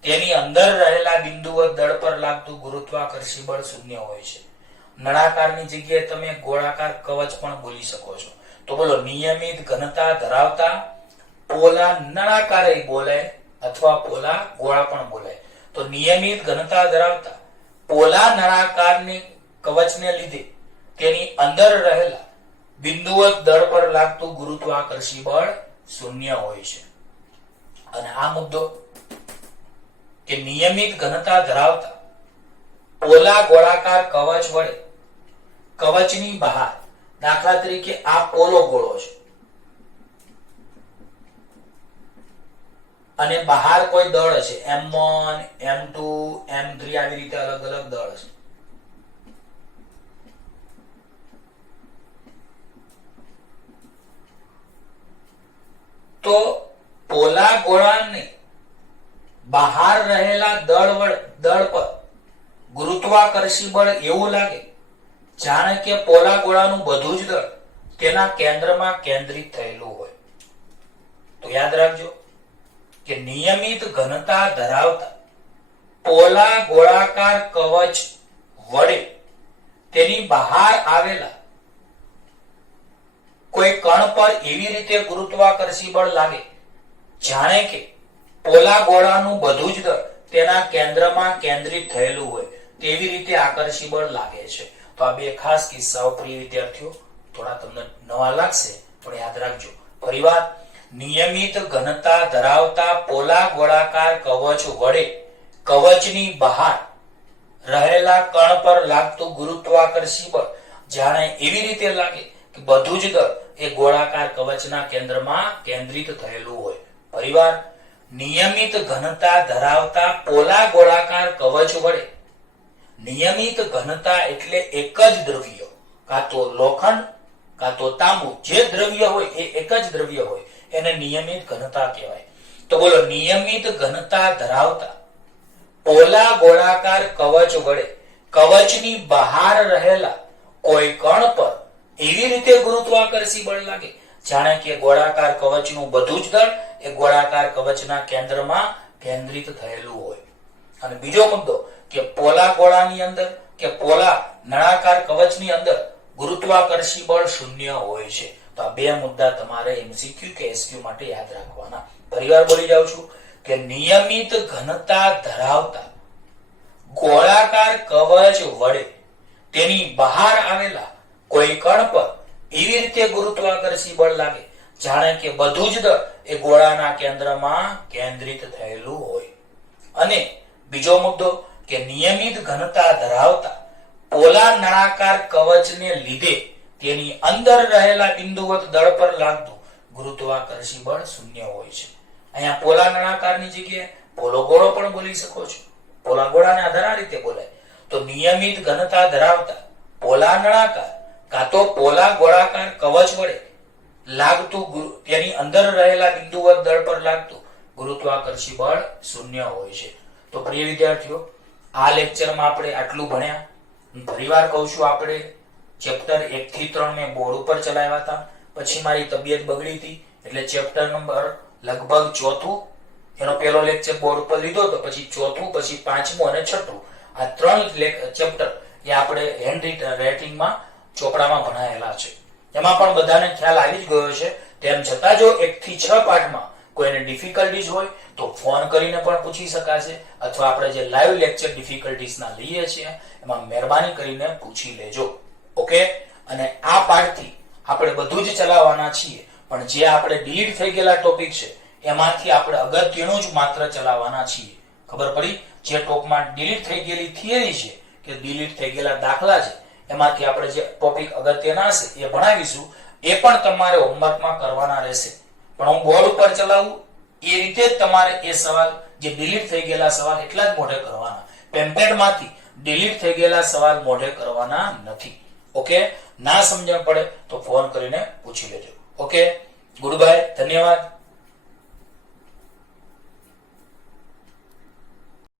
તેની અંદર રહેલા બિંદુવત દળ પર લાગતું ગુરુત્વાકર્ષી બળ 0 હોય છે. નળાકારની જગ્યાએ તમે ગોળાકાર કવચ પણ બોલી શકો છો. તો બોલો, નિયમિત ઘનતા ધરાવતા પોલા નળાકાર બોલાય અથવા પોલા ગોળા પણ બોલાય. તો નિયમિત ઘનતા ધરાવતા પોલા નળાકારની કવચને લીધે તેની અંદર રહેલા બિંદુવત દળ પર લાગતું ગુરુત્વાકર્ષી બળ 0 હોય છે. અને આ મુદ્દો કે નિયમિત ઘનતા ધરાવતા પોલા ગોળાકાર કવચ વડે કવચની બહાર, દાખલા તરીકે આ પોલો ગોળો છે અને બહાર કોઈ દળ છે M1 M2 M3 આવી રીતે અલગ અલગ દળ છે. તો પોલા ગોળાને બહાર રહેલા દળ પર ગુરુત્વાકર્ષી બળ એવું લાગે જાણે કે પોલા ગોળાનું બધું જ દળ તેના કેન્દ્રમાં કેન્દ્રિત થયેલું હોય. તો યાદ રાખજો કે નિયમિત ઘનતા ધરાવતા પોલા ગોળાકાર કવચ વડે તેની બહાર આવેલા કોઈ કણ પર એવી રીતે ગુરુત્વાકર્ષી બળ લાગે જાણે કે પોલા ગોળાનું બધું જ દળ તેના કેન્દ્રમાં કેન્દ્રિત થયેલું હોય તેવી રીતે આકર્ષી બળ લાગે છે. તો આ બે ખાસ કિસ્સાઓ પ્રિય વિદ્યાર્થીઓ થોડા તમને નવા લાગશે પણ યાદ રાખજો. ફરીવાર, નિયમિત ઘનતા ધરાવતા પોલા ગોળાકાર કવચ વડે કવચની બહાર રહેલા કણ પર લાગતું ગુરુત્વાકર્ષી બળ જાણે એવી રીતે લાગે કે બધું જ દળ એ ગોળાકાર કવચના કેન્દ્રમાં કેન્દ્રિત થયેલું હોય. ફરીવાર, નિયમિત ઘનતા ધરાવતા પોલા ગોળાકાર કવચ વડે, નિયમિત ઘનતા એટલે એક જ દ્રવ્ય, કાં તો લોખંડ કાં તો તાંબુ, જે દ્રવ્ય હોય એ એક જ દ્રવ્ય હોય એને નિયમિત ઘનતા કહેવાય. તો બોલો, નિયમિત ઘનતા ધરાવતા પોલા ગોળાકાર કવચ વડે કવચની બહાર રહેલા કોઈ કણ પર એવી રીતે ગુરુત્વાકર્ષી બળ લાગે જાણે કે ગોળાકાર કવચનું બધું જ દળ એ ગોળાકાર કવચના કેન્દ્રમાં કેન્દ્રિત થયેલું હોય. અને બીજો મુદ્દો કે પોલા ગોળાની અંદર કે પોલા નળાકાર કવચની અંદર ગુરુત્વાકર્ષી બળ શૂન્ય હોય છે. તો આ બે મુદ્દા તમારે એમસીક્યુ કે એસક્યુ માટે યાદ રાખવાના. ફરીવાર બોલી જાઉં છું કે નિયમિત ઘનતા ધરાવતા ગોળાકાર કવચ વડે તેની બહાર આવેલા કોઈ કણ પર એવી રીતે ગુરુત્વાકર્ષી બળ લાગે જાણે કે બધું જ દળ એ ગોળાના કેન્દ્રમાં કેન્દ્રિત થયેલું હોય. અને બીજો મુદ્દો કે નિયમિત ઘનતા ધરાવતા પોલા નળાકાર કવચને લીધે તેની અંદર રહેલા બિંદુવત દળ પર લાગતું ગુરુત્વાકર્ષી બળ શૂન્ય હોય છે. અહીંયા પોલા નળાકારની જગ્યાએ પોલો ગોળો પણ બોલી શકો છો. પોલા ગોળાને આધાર આ રીતે બોલાય. તો નિયમિત ઘનતા ધરાવતા પોલા નળાકાર કાં તો પોલા ગોળાકાર કવચ વડે લાગતું તેની અંદર રહેલા બિંદુવત દળ પર લાગતું ગુરુત્વાકર્ષી બળ શૂન્ય હોય છે. તો પ્રિય વિદ્યાર્થીઓ, આ લેક્ચરમાં આપણે આટલું ભણ્યા. ફરીવાર કહું છું, આપણે ચેપ્ટર 1 થી 3 મેં બોર્ડ ઉપર ચલાવ્યા હતા. પછી મારી તબિયત બગડી હતી એટલે ચેપ્ટર નંબર લગભગ 4થું, એનો પહેલો લેક્ચર બોર્ડ ઉપર લીધો હતો, પછી 4થું, પછી 5મું અને 6થું, આ 3 ચેપ્ટર એ આપણે હેન્ડ રાઇટિંગમાં ચોપડામાં ભણાયેલા છે. એમાં પણ બધાને ખ્યાલ આવી જ ગયો છે. તેમ છતાં જો 1 થી 6 પાઠમાં કોઈને ડિફિકલ્ટીઝ હોય તો ફોન કરીને પણ પૂછી શકાશે, અથવા આપણે જે લાઈવ લેક્ચર ડિફિકલ્ટીઝના લઈએ છીએ એમાં મહેરબાની કરીને પૂછી લેજો. ઓકે? અને આ પાઠથી આપણે બધું જ ચલાવવાના છીએ, પણ જે આપણે ડિલીટ થઈ ગયેલા ટોપિક છે એમાંથી આપણે અગત્યનું જ માત્ર ચલાવવાના છીએ. ખબર પડી? જે ટોપમાં ડિલીટ થઈ ગયેલી થિયરી છે કે ડિલીટ થઈ ગયેલા દાખલા છે એમાંથી આપણે જે ટોપિક અગત્યના હશે એ ભણાવીશું. એ પણ તમારે હોમવર્કમાં કરવાના રહેશે. પણ હું બોર્ડ ઉપર ચલાવું એ રીતે જ તમારે એ સવાલ, જે ડિલીટ થઈ ગયેલા સવાલ એટલા જ મોઢે કરવાના. પેમ્પલેટમાંથી ડિલીટ થઈ ગયેલા સવાલ મોઢે કરવાના નથી. ઓકે? ના સમજણ પડે તો ફોન કરીને પૂછી લેજો. ઓકે? ગુડ બાય, ધન્યવાદ.